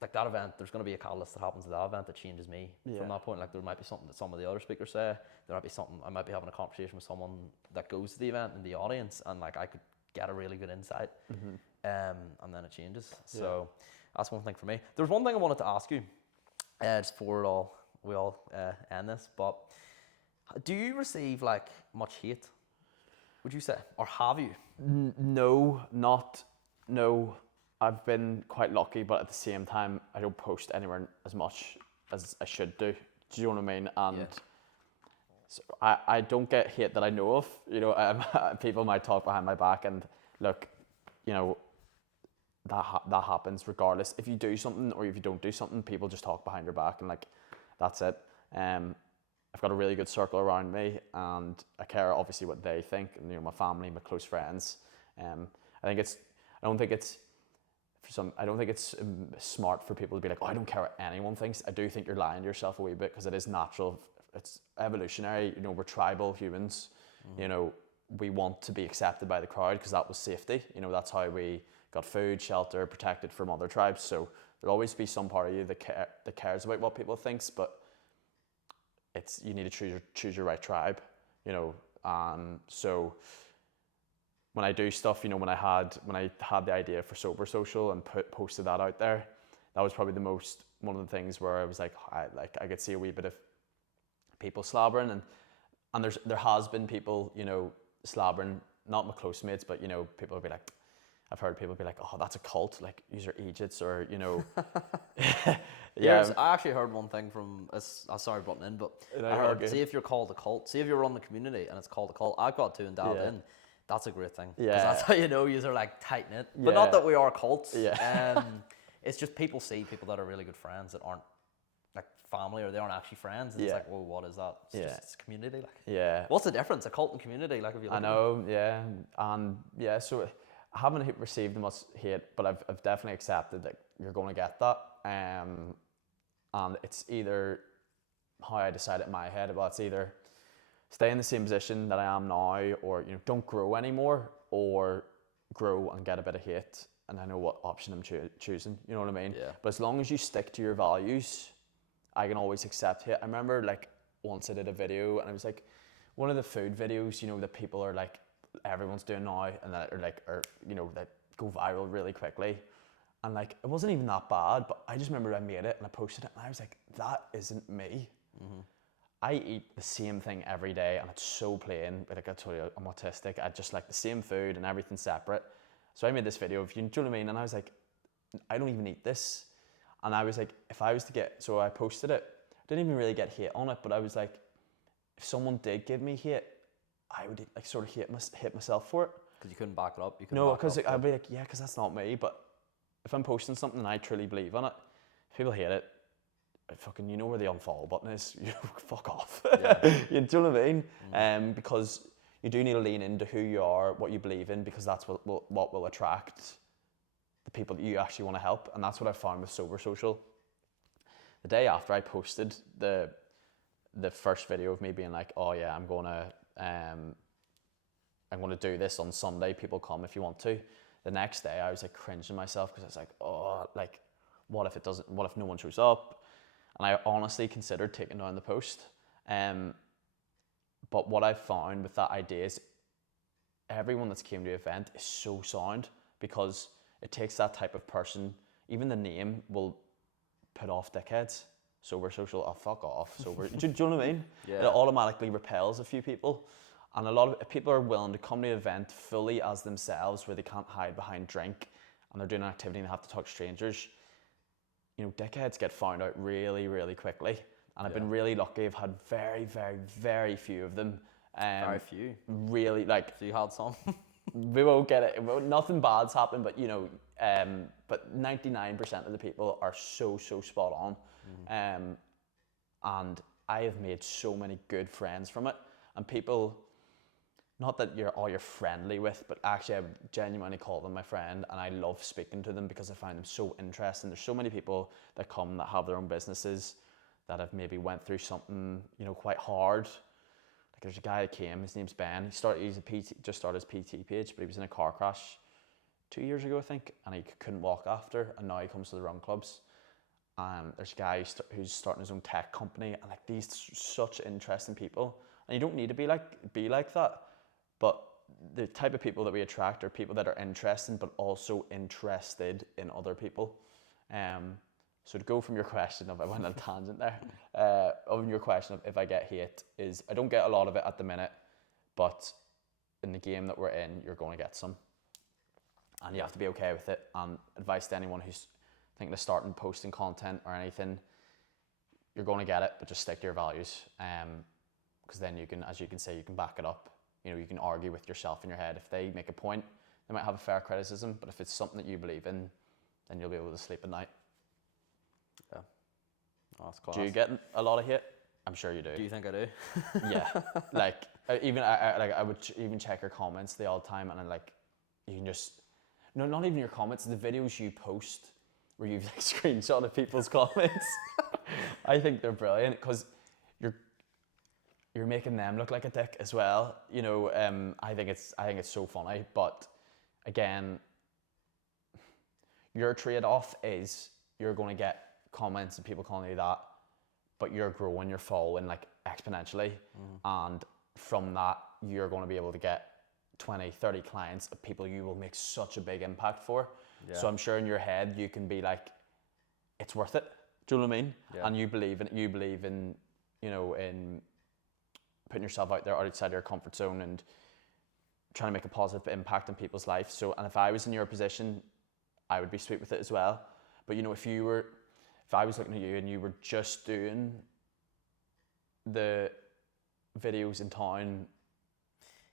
like that event, there's going to be a catalyst that happens at that event that changes me from that point. Like there might be something that some of the other speakers say, there might be something, I might be having a conversation with someone that goes to the event in the audience, and like I could get a really good insight, and then it changes. So that's one thing for me. There's one thing I wanted to ask you, just before we all end this, but do you receive like much hate, would you say, or have you? No. I've been quite lucky, but at the same time, I don't post anywhere as much as I should do. Do you know what I mean? And so I don't get hate that I know of. You know, people might talk behind my back, and look, you know, that happens regardless. If you do something or if you don't do something, people just talk behind your back, and like, that's it. I've got a really good circle around me, and I care obviously what they think, and you know, my family, my close friends. I don't think it's smart for people to be like, oh, I don't care what anyone thinks. I do think you're lying to yourself a wee bit, because it is natural. It's evolutionary. You know, we're tribal humans. You know, we want to be accepted by the crowd because that was safety. You know, that's how we got food, shelter, protected from other tribes. So there'll always be some part of you that cares about what people thinks, but you need to choose your right tribe. You know, so when I do stuff, you know, when I had the idea for Sober Social and posted that out there, that was probably one of the things where I was like I could see a wee bit of people slobbering, and there has been people, you know, slobbering, not my close mates, but, you know, people would be like, I've heard people be like, oh, that's a cult, like, these are Egypts, or, you know. Yeah. I actually heard one thing from, sorry butting in, but I heard, see if you're called a cult, see if you run the community and it's called a cult, I've got two in DialledIn, that's a great thing. Yeah. Because that's how you know you're like tight-knit. But not that we are cults. Yeah. It's just people see people that are really good friends that aren't like family, or they aren't actually friends. And it's like, well, what is that? It's community. Like, yeah. What's the difference? A cult and community, like, if you look I know, yeah. And yeah, so I haven't received much hate, but I've definitely accepted that you're going to get that. And it's either how I decide it in my head, well, it's either stay in the same position that I am now, or, you know, don't grow anymore, or grow and get a bit of hate, and I know what option I'm choosing, you know what I mean? Yeah. But as long as you stick to your values, I can always accept hate. I remember, like, once I did a video, and it was like one of the food videos, you know, that people are like, everyone's doing now, and that are you know, that go viral really quickly. And like, it wasn't even that bad, but I just remember I made it and I posted it, and I was like, that isn't me. Mm-hmm. I eat the same thing every day, and it's so plain. Like I told you, I'm autistic. I just like the same food and everything separate. So I made this video of, you know what I mean? And I was like, I don't even eat this. And I was like, if I was to get, so I posted it. Didn't even really get hate on it, but I was like, if someone did give me hate, I would like sort of hate myself for it. Because you couldn't back it up. No, because I'd be like, yeah, because that's not me. But if I'm posting something and I truly believe in it, if people hate it, you know where the unfollow button is. You know, fuck off. Yeah. You know what I mean? Because you do need to lean into who you are, what you believe in, because that's what will attract the people that you actually want to help. And that's what I found with Sober Social. The day after I posted the first video of me being like, oh yeah, I'm gonna do this on Sunday, people come if you want to. The next day I was like cringing myself, because I was like, oh, like, what if no one shows up? And I honestly considered taking down the post. But what I found with that idea is everyone that's came to the event is so sound, because it takes that type of person. Even the name will put off dickheads. Sober Social, oh, fuck off. Sober. do you know what I mean? Yeah. It automatically repels a few people. And a lot of people are willing to come to the event fully as themselves, where they can't hide behind drink, and they're doing an activity and they have to talk to strangers. You know, dickheads get found out really, really quickly. And I've been really lucky. I've had very, very, very few of them. Very few? Really, like... So you had some? We won't get it. Nothing bad's happened, but, you know, but 99% of the people are so spot on. Mm-hmm. And I have made so many good friends from it. And people... Not that you're friendly with, but actually I would genuinely call them my friend, and I love speaking to them because I find them so interesting. There's so many people that come that have their own businesses that have maybe went through something, you know, quite hard. Like there's a guy that came, his name's Ben. Just started his PT page, but he was in a car crash 2 years ago, I think, and he couldn't walk after, and now he comes to the run clubs. There's a guy who's starting his own tech company, and like these such interesting people, and you don't need to be like that. But the type of people that we attract are people that are interesting, but also interested in other people. So to go from your question of, I went on a tangent there, of your question of if I get hate, is I don't get a lot of it at the minute, but in the game that we're in, you're going to get some. And you have to be okay with it. And advice to anyone who's thinking of starting posting content or anything, you're going to get it, but just stick to your values. Because then you can, as you can say, you can back it up. You know, you can argue with yourself in your head. If they make a point, they might have a fair criticism, but if it's something that you believe in, then you'll be able to sleep at night. Yeah. Oh, that's class. Do you get a lot of hate? I'm sure you do. Do you think I do? Yeah. Like, I would even check your comments the odd time, and then like, you can just, no, not even your comments, the videos you post where you've like screenshotted people's comments. I think they're brilliant, because you're making them look like a dick as well. You know, I think it's so funny. But again, your trade-off is you're going to get comments and people calling you that, but you're growing, you're following like exponentially. And from that, you're going to be able to get 20, 30 clients of people you will make such a big impact for. Yeah. So I'm sure in your head, you can be like, it's worth it. Do you know what I mean? Yeah. And you believe in, you know, in putting yourself out there outside your comfort zone and trying to make a positive impact on people's lives. So, and if I was in your position, I would be sweet with it as well. But you know, if I was looking at you and you were just doing the videos in town,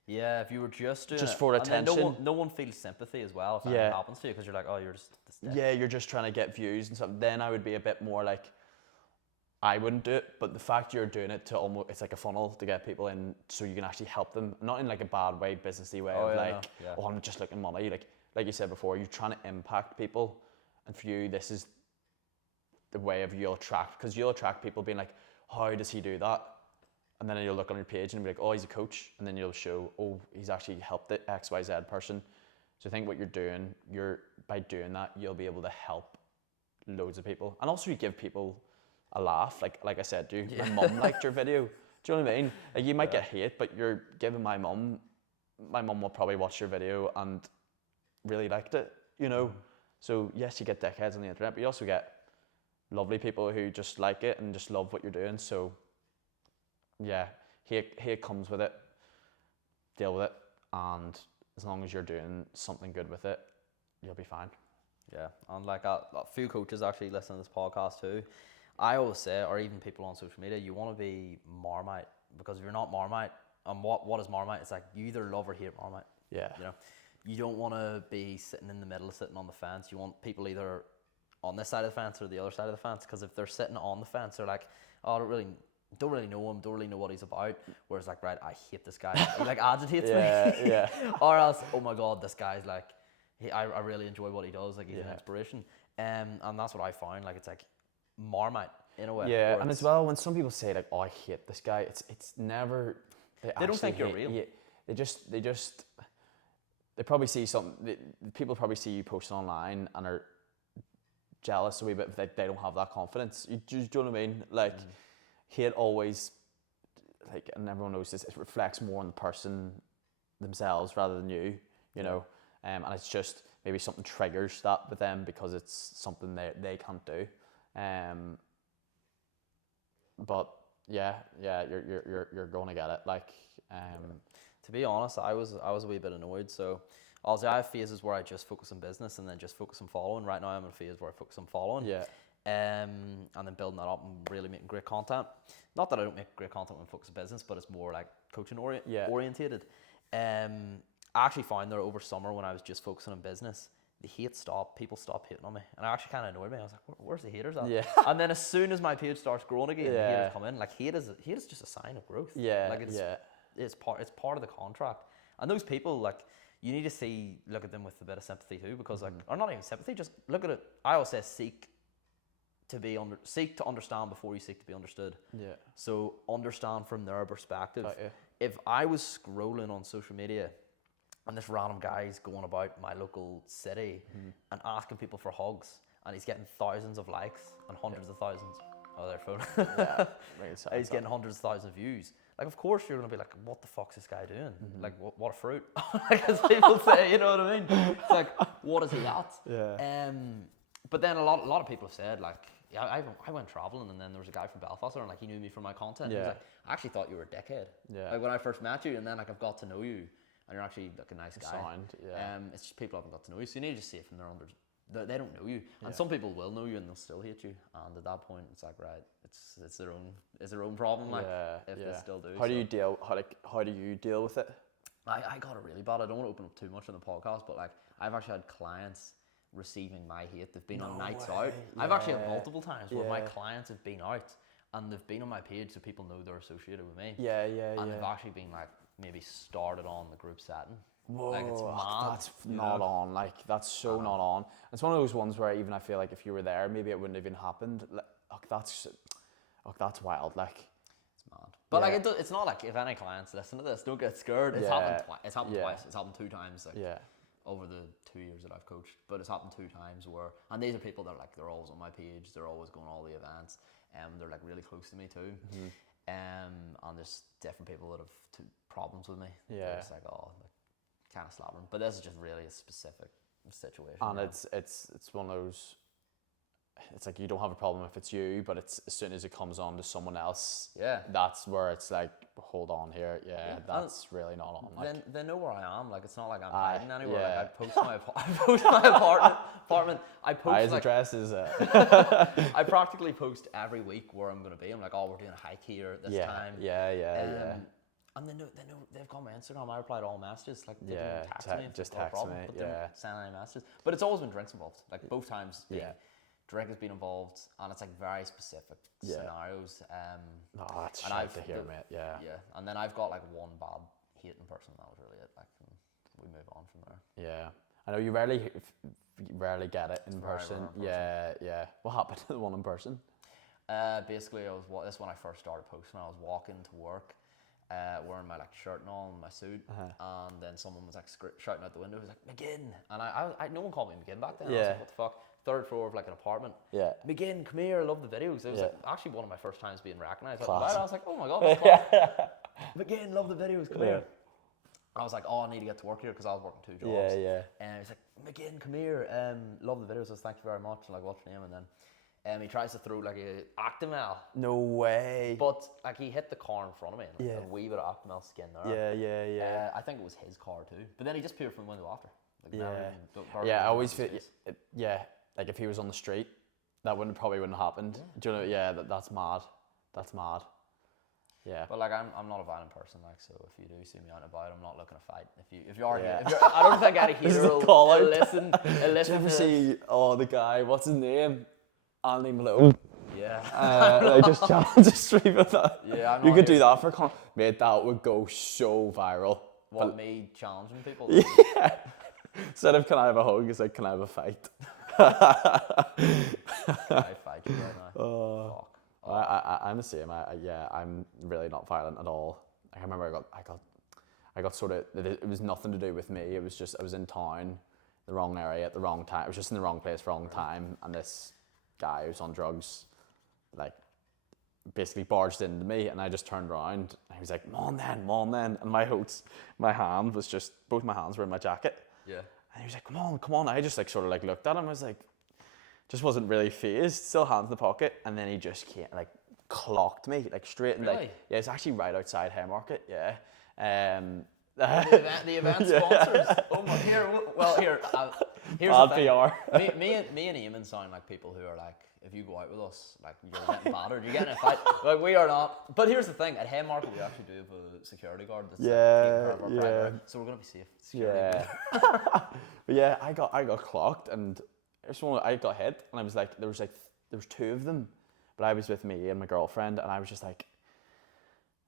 yeah, if you were just doing for attention, and then no one feels sympathy as well if that happens to you, because you're like, oh, you're just this dick. Yeah, you're just trying to get views and stuff. Then I would be a bit more like, I wouldn't do it. But the fact you're doing it to almost, it's like a funnel to get people in, so you can actually help them, not in like a bad way, businessy way oh, I'm just looking money. Like you said before, you're trying to impact people, and for you, this is the way of you'll attract people being like, how does he do that? And then you'll look on your page and be like, oh, he's a coach. And then you'll show, oh, he's actually helped the XYZ person. So I think what you're doing, by doing that, you'll be able to help loads of people. And also you give people a laugh. Like I said, my mum liked your video. Do you know what I mean? Like you might get hate, but you're giving my mum will probably watch your video and really liked it, you know? So yes, you get dickheads on the internet, but you also get lovely people who just like it and just love what you're doing. So yeah, hate comes with it, deal with it, and as long as you're doing something good with it, you'll be fine. Yeah, and like a few coaches actually listen to this podcast too. I always say, or even people on social media, you want to be Marmite, because if you're not Marmite, and what is Marmite? It's like you either love or hate Marmite. Yeah. You know, you don't want to be sitting in the middle, sitting on the fence. You want people either on this side of the fence or the other side of the fence, because if they're sitting on the fence, they're like, oh, I don't really know him, don't really know what he's about. Whereas like, right, I hate this guy. He like agitates me. Yeah. Or else, oh my God, this guy's like, I really enjoy what he does. Like he's an inspiration. And that's what I found. Like it's like Marmite in a way. Yeah, and as well, when some people say like, oh, I hate this guy, it's never. They don't think you're real. They probably see something. People probably see you posting online and are jealous a wee bit if they don't have that confidence. Do you know what I mean? Like. Hate always, like, and everyone knows this, it reflects more on the person themselves rather than you know, and it's just maybe something triggers that with them because it's something they can't do, but yeah, you're going to get it, like, To be honest, I was a wee bit annoyed, so also I have phases where I just focus on business and then just focus on following. Right now I'm in a phase where I focus on following. Yeah. And then building that up and really making great content. Not that I don't make great content when I focus on business, but it's more like coaching orientated. I actually found there over summer when I was just focusing on business, the hate stopped. People stopped hating on me, and it actually kind of annoyed me. I was like, where's the haters at? Yeah. And then as soon as my page starts growing again, the haters come in. Like hate is just a sign of growth. Yeah. Like it's part of the contract. And those people, like, you need to look at them with a bit of sympathy too, because like, or not even sympathy, just look at it. I always say seek to understand before you seek to be understood. Yeah. So understand from their perspective. Got you. If I was scrolling on social media and this random guy's going about my local city and asking people for hugs, and he's getting thousands of likes and hundreds of thousands. Oh, their phone. He's getting hundreds of thousands of views. Like, of course, you're gonna be like, "What the fuck's this guy doing? Like, what a fruit!" As people say, you know what I mean? It's like, what is he at? Yeah. But then a lot of people have said like, yeah, I went traveling, and then there was a guy from Belfast, and like he knew me from my content. Yeah. He was like, I actually thought you were a dickhead. Yeah. Like when I first met you, and then like I've got to know you, and you're actually like a nice guy. Sound, yeah. It's just people haven't got to know you, so you need to just see it from their under. They don't know you, and some people will know you, and they'll still hate you. And at that point, it's like, right, it's their own problem. Like if they still do. How do you deal with it? I got it really bad. I don't want to open up too much on the podcast, but like I've actually had clients receiving my hate. They've been on nights out. I've actually had multiple times where my clients have been out and they've been on my page, so people know they're associated with me. And they've actually been like maybe started on the group setting. Whoa, like it's mad. That's not on. Like that's so not on. It's one of those ones where even I feel like if you were there, maybe it wouldn't have even happened. Like, that's wild. Like it's mad. But like it's not like if any clients listen to this, don't get scared. It's happened twice. It's happened twice. It's happened 2 times. Like, over the 2 years that I've coached, but it's happened 2 times where, and these are people that are like, they're always on my page, they're always going to all the events, they're like really close to me too, and there's different people that have problems with me. They're just like, oh, like, kind of slapping, but this is just really a specific situation. And it's one of those, it's like you don't have a problem if it's you, but it's as soon as it comes on to someone else, Yeah. that's where it's like, hold on here, that's really not on. Like, They know where I am. Like it's not like I'm hiding anywhere. yeah. Like I post my apartment. I post his like address is I practically post every week where I'm gonna be. I'm like, oh, we're doing a hike here this time. And they've got my Instagram. I reply to all messages. Like they can text me. Just no text problem, me. but they don't send any messages. But it's always been drinks involved. Like both times. Drink has been involved, and it's like very specific scenarios. That's shite to hear, mate. Yeah. And then I've got like one bad hating person. That was really it. Like we move on from there. Yeah, I know you rarely get it in person. Yeah. What happened to the one in person? Basically, this when I first started posting. I was walking to work, wearing my like shirt and all and my suit, and then someone was like shouting out the window. He was like, McGinn, and I no one called me McGinn back then. I was like, what the fuck? 3rd floor of like an apartment. Yeah. McGinn, come here, I love the videos. It was like actually one of my first times being recognised. I was like, oh my god, that's class. McGinn, love the videos, come here. I was like, oh, I need to get to work here because I was working 2 jobs. And he's like, McGinn, come here, love the videos, thank you very much. And like, what's your name? And then he tries to throw like a Actimel. No way. But like he hit the car in front of me and like, a wee bit of Actimel skin there. Yeah. I think it was his car too. But then he just appeared from the window after. Like, I always feel, like if he was on the street, that probably wouldn't have happened. Do you know? Yeah, that's mad. That's mad. Yeah. But like I'm not a violent person, like, so if you do see me out and about, I'm not looking to fight. If you are, I don't think any heater will listen. Did you ever see the guy? What's his name? Andy Malone. Yeah. Like just challenge the street with that. Yeah. You could do that for mate. That would go so viral. Me challenging people? Yeah. Instead of can I have a hug, it's like can I have a fight? I fight you right now. Fuck. I'm the same. I'm really not violent at all. I remember I got sort of, it was nothing to do with me. It was just I was in town, the wrong area at the wrong time. I was just in the wrong place, wrong time, and this guy who's on drugs, like, basically barged into me, and I just turned around. And he was like, "Come on then," and my hand was just both my hands were in my jacket. Yeah. And he was like, come on. I just like sort of like looked at him. I was like, just wasn't really phased. Still hands in the pocket. And then he just came, like clocked me like straight. And like, yeah, it's actually right outside Haymarket. Yeah. The event sponsors. Oh my, here's bad the thing. PR. me and Eamon sound like people who are like, if you go out with us, like you're getting battered, you're getting in a fight. Like we are not. But here's the thing: at Haymarket, we actually do have a security guard that's taking care of our private, so we're gonna be safe. But yeah, I got clocked, and I got hit, and I was like, there was 2 of them, but I was with me and my girlfriend, and I was just like,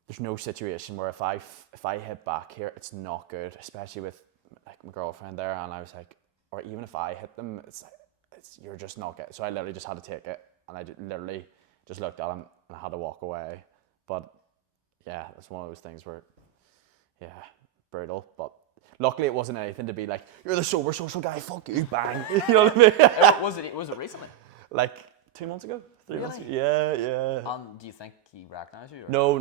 there's no situation where if I hit back here, it's not good, especially with like my girlfriend there, and I was like, or even if I hit them, you're just not getting. So I literally just had to take it, and I literally just looked at him and I had to walk away. But yeah, it's one of those things where, brutal. But luckily it wasn't anything to be like, you're the sober social guy, fuck you, bang. You know what I mean? Was it recently? Like 2 months ago? 3 months ago? Yeah. Do you think he recognised you? No.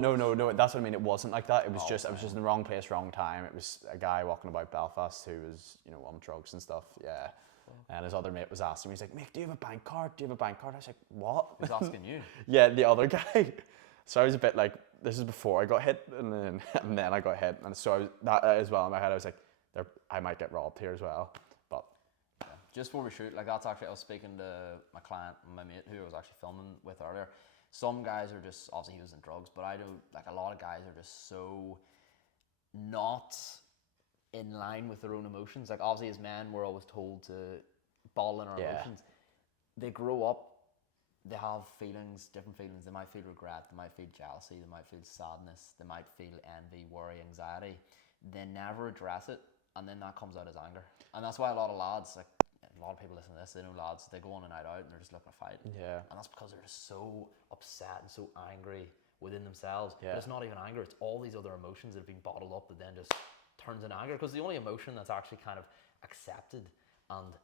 That's what I mean. It wasn't like that. It was I was just in the wrong place, wrong time. It was a guy walking about Belfast who was, on drugs and stuff. Yeah. And his other mate was asking me, he's like, Mick, do you have a bank card? I was like, what? He's asking you? Yeah, the other guy. So I was a bit like, this is before I got hit, and then I got hit. And so I was, that as well in my head, I was like, I might get robbed here as well. But just before we shoot, like that's actually, I was speaking to my client and my mate who I was actually filming with earlier. Some guys are just, obviously he was in drugs, but I know like a lot of guys are just so not in line with their own emotions. Like obviously as men, we're always told to bottle in our emotions. They grow up, they have feelings, different feelings. They might feel regret, they might feel jealousy, they might feel sadness, they might feel envy, worry, anxiety. They never address it, and then that comes out as anger. And that's why a lot of lads, like a lot of people listen to this, they know lads, they go on a night out and they're just looking to fight. Yeah. And that's because they're just so upset and so angry within themselves. Yeah. But it's not even anger, it's all these other emotions that have been bottled up that then just turns into anger. Because the only emotion that's actually kind of accepted and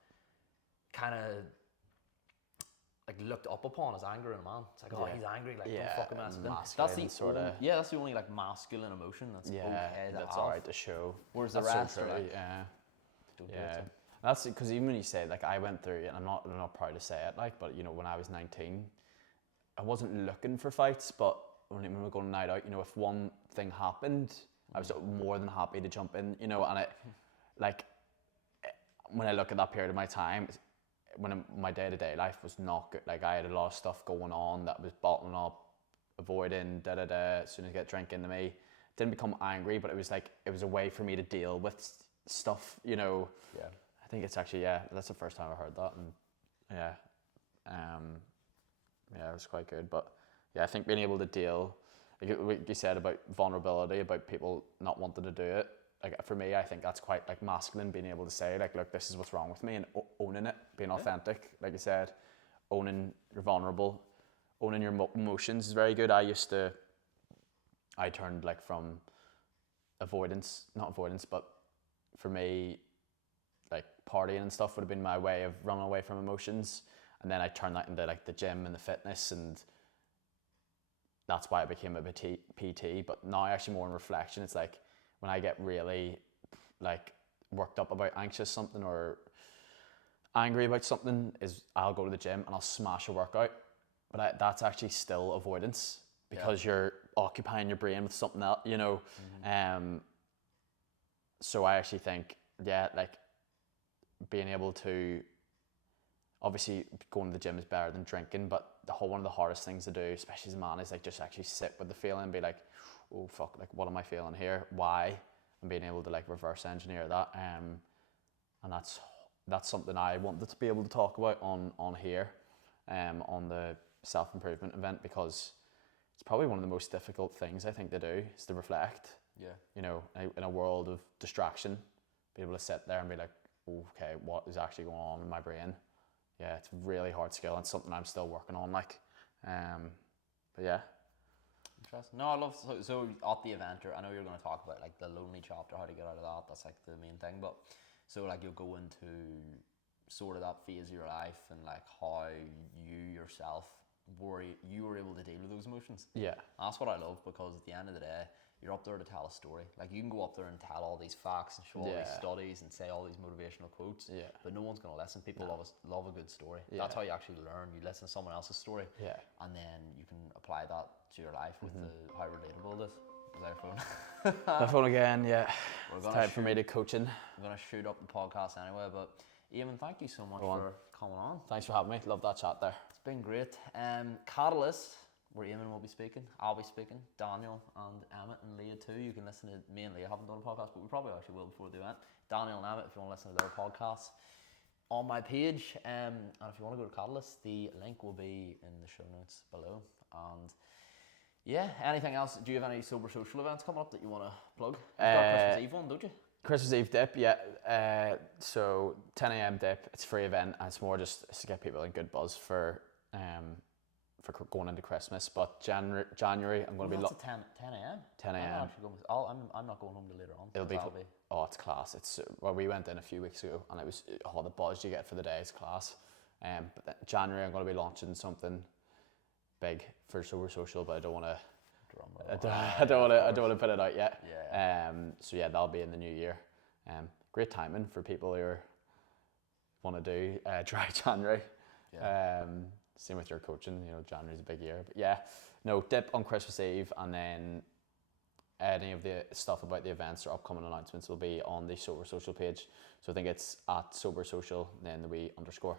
kind of like looked up upon as anger in a man. It's like, oh, he's angry, like don't fucking mess with him. That's the sort of that's the only like masculine emotion that's okay. That's alright to show. Whereas the rest are like, don't do it. That's because even when you say, like, I went through, and I'm not proud to say it, like, but, you know, when I was 19, I wasn't looking for fights, but when we were going night out, you know, if one thing happened, I was more than happy to jump in, you know, and it, like, when I look at that period of my time, my day-to-day life was not good. Like, I had a lot of stuff going on that was bottling up, avoiding, as soon as I get drink into me. Didn't become angry, but it was like, it was a way for me to deal with stuff, you know. Yeah. I think it's actually, that's the first time I heard that, and it was quite good. But yeah, I think being able to deal, like you said about vulnerability, about people not wanting to do it, like for me, I think that's quite like masculine, being able to say, like, look, this is what's wrong with me, and owning it, being authentic, like you said, owning you're vulnerable, owning your emotions is very good. I turned like from not avoidance, but for me, like partying and stuff would have been my way of running away from emotions, and then I turned that into like the gym and the fitness, and that's why I became a PT. But now, actually, more in reflection, it's like when I get really like worked up about anxious something or angry about something, is I'll go to the gym and I'll smash a workout, but that's actually still avoidance, because you're occupying your brain with something else, you know. So I actually think, like, being able to, obviously going to the gym is better than drinking, but one of the hardest things to do, especially as a man, is like just actually sit with the feeling and be like, oh fuck, like what am I feeling here? Why? And being able to like reverse engineer that. And that's something I wanted to be able to talk about on here, on the self-improvement event, because it's probably one of the most difficult things I think to do, is to reflect. Yeah. You know, in a world of distraction, be able to sit there and be like, okay, what is actually going on in my brain? Yeah, it's a really hard skill, and something I'm still working on, like, but yeah. Interesting. No, I love, so at the event, I know you're going to talk about like the lonely chapter, how to get out of that, that's like the main thing, but so like you'll go into sort of that phase of your life, and like how you yourself were able to deal with those emotions. Yeah. And that's what I love, because at the end of the day, you're up there to tell a story. Like, you can go up there and tell all these facts and show all these studies and say all these motivational quotes, but no one's going to listen. People love a good story. That's how you actually learn. You listen to someone else's story, and then you can apply that to your life with how relatable it is. Is that your phone? My phone again, yeah. It's time for me to coaching. I'm going to shoot up the podcast anyway, but Eamon, thank you so much for coming on. Thanks for having me. Love that chat there. It's been great. Catalyst, where Eamon will be speaking, I'll be speaking, Daniel and Emmett and Leah too. You can listen to me and Leah. Haven't done a podcast, but we probably actually will before the event. Daniel and Emmett, if you want to listen to their podcasts, on my page. And if you want to go to Catalyst, the link will be in the show notes below. And yeah, anything else? Do you have any sober social events coming up that you want to plug? You've got Christmas Eve one, don't you? Christmas Eve dip, yeah. So 10 a.m. dip. It's a free event, and it's more just to get people in good buzz for going into Christmas. But January, I'm going to be. That's at 10 a.m. 10 a.m. I'm not going home till later on. It'll be. Oh, it's class. We went in a few weeks ago, and it was the buzz you get for the day is class. But then January, I'm going to be launching something big for Sober Social, but I don't want to. I don't want to put it out yet. Yeah. So yeah, that'll be in the new year. Great timing for people who want to do dry January. Yeah. Same with your coaching. You know, January's a big year. But yeah, no, dip on Christmas Eve, and then any of the stuff about the events or upcoming announcements will be on the Sober Social page. So I think it's at Sober Social, then the wee underscore.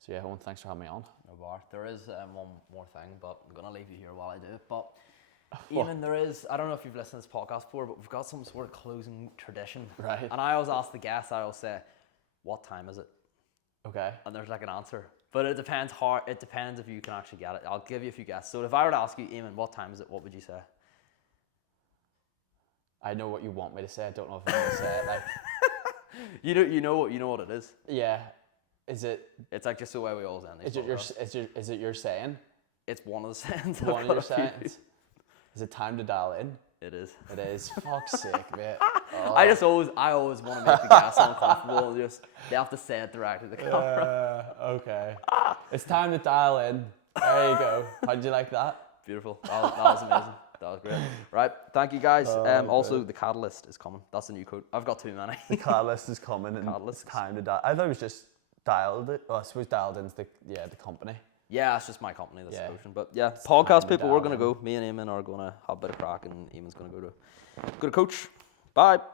So yeah, Owen, thanks for having me on. No bar. There is one more thing, but I'm gonna leave you here while I do it. But Eamon, there is, I don't know if you've listened to this podcast before, but we've got some sort of closing tradition. Right. And I always ask the guests, I always say, what time is it? Okay. And there's like an answer. But it depends if you can actually get it. I'll give you a few guesses. So if I were to ask you, Eamon, what time is it, what would you say? I know what you want me to say. I don't know if I'm going to say it. Like, you know what it is. Yeah. Is it? It's like just the way we always end these. Is it your saying? It's one of the sayings. One of your sayings. Is it time to dial in? It is. It is. Fuck's sake, mate. Oh. I always want to make the guests uncomfortable. And they have to say it directly to the camera. Okay. It's time to dial in. There you go. How'd you like that? Beautiful. That was amazing. That was great. Right, thank you guys. Also, great. the catalyst is coming. That's the new quote. I've got too many. The catalyst is coming, and it's time to die. I thought it was just dialed it. Oh, I suppose dialed into the company. Yeah, it's just my company, that's the notion. But yeah, It's podcast time to people, we're dial going to go. Me and Eamon are going to have a bit of crack, and Eamon's going to go to coach. Bye.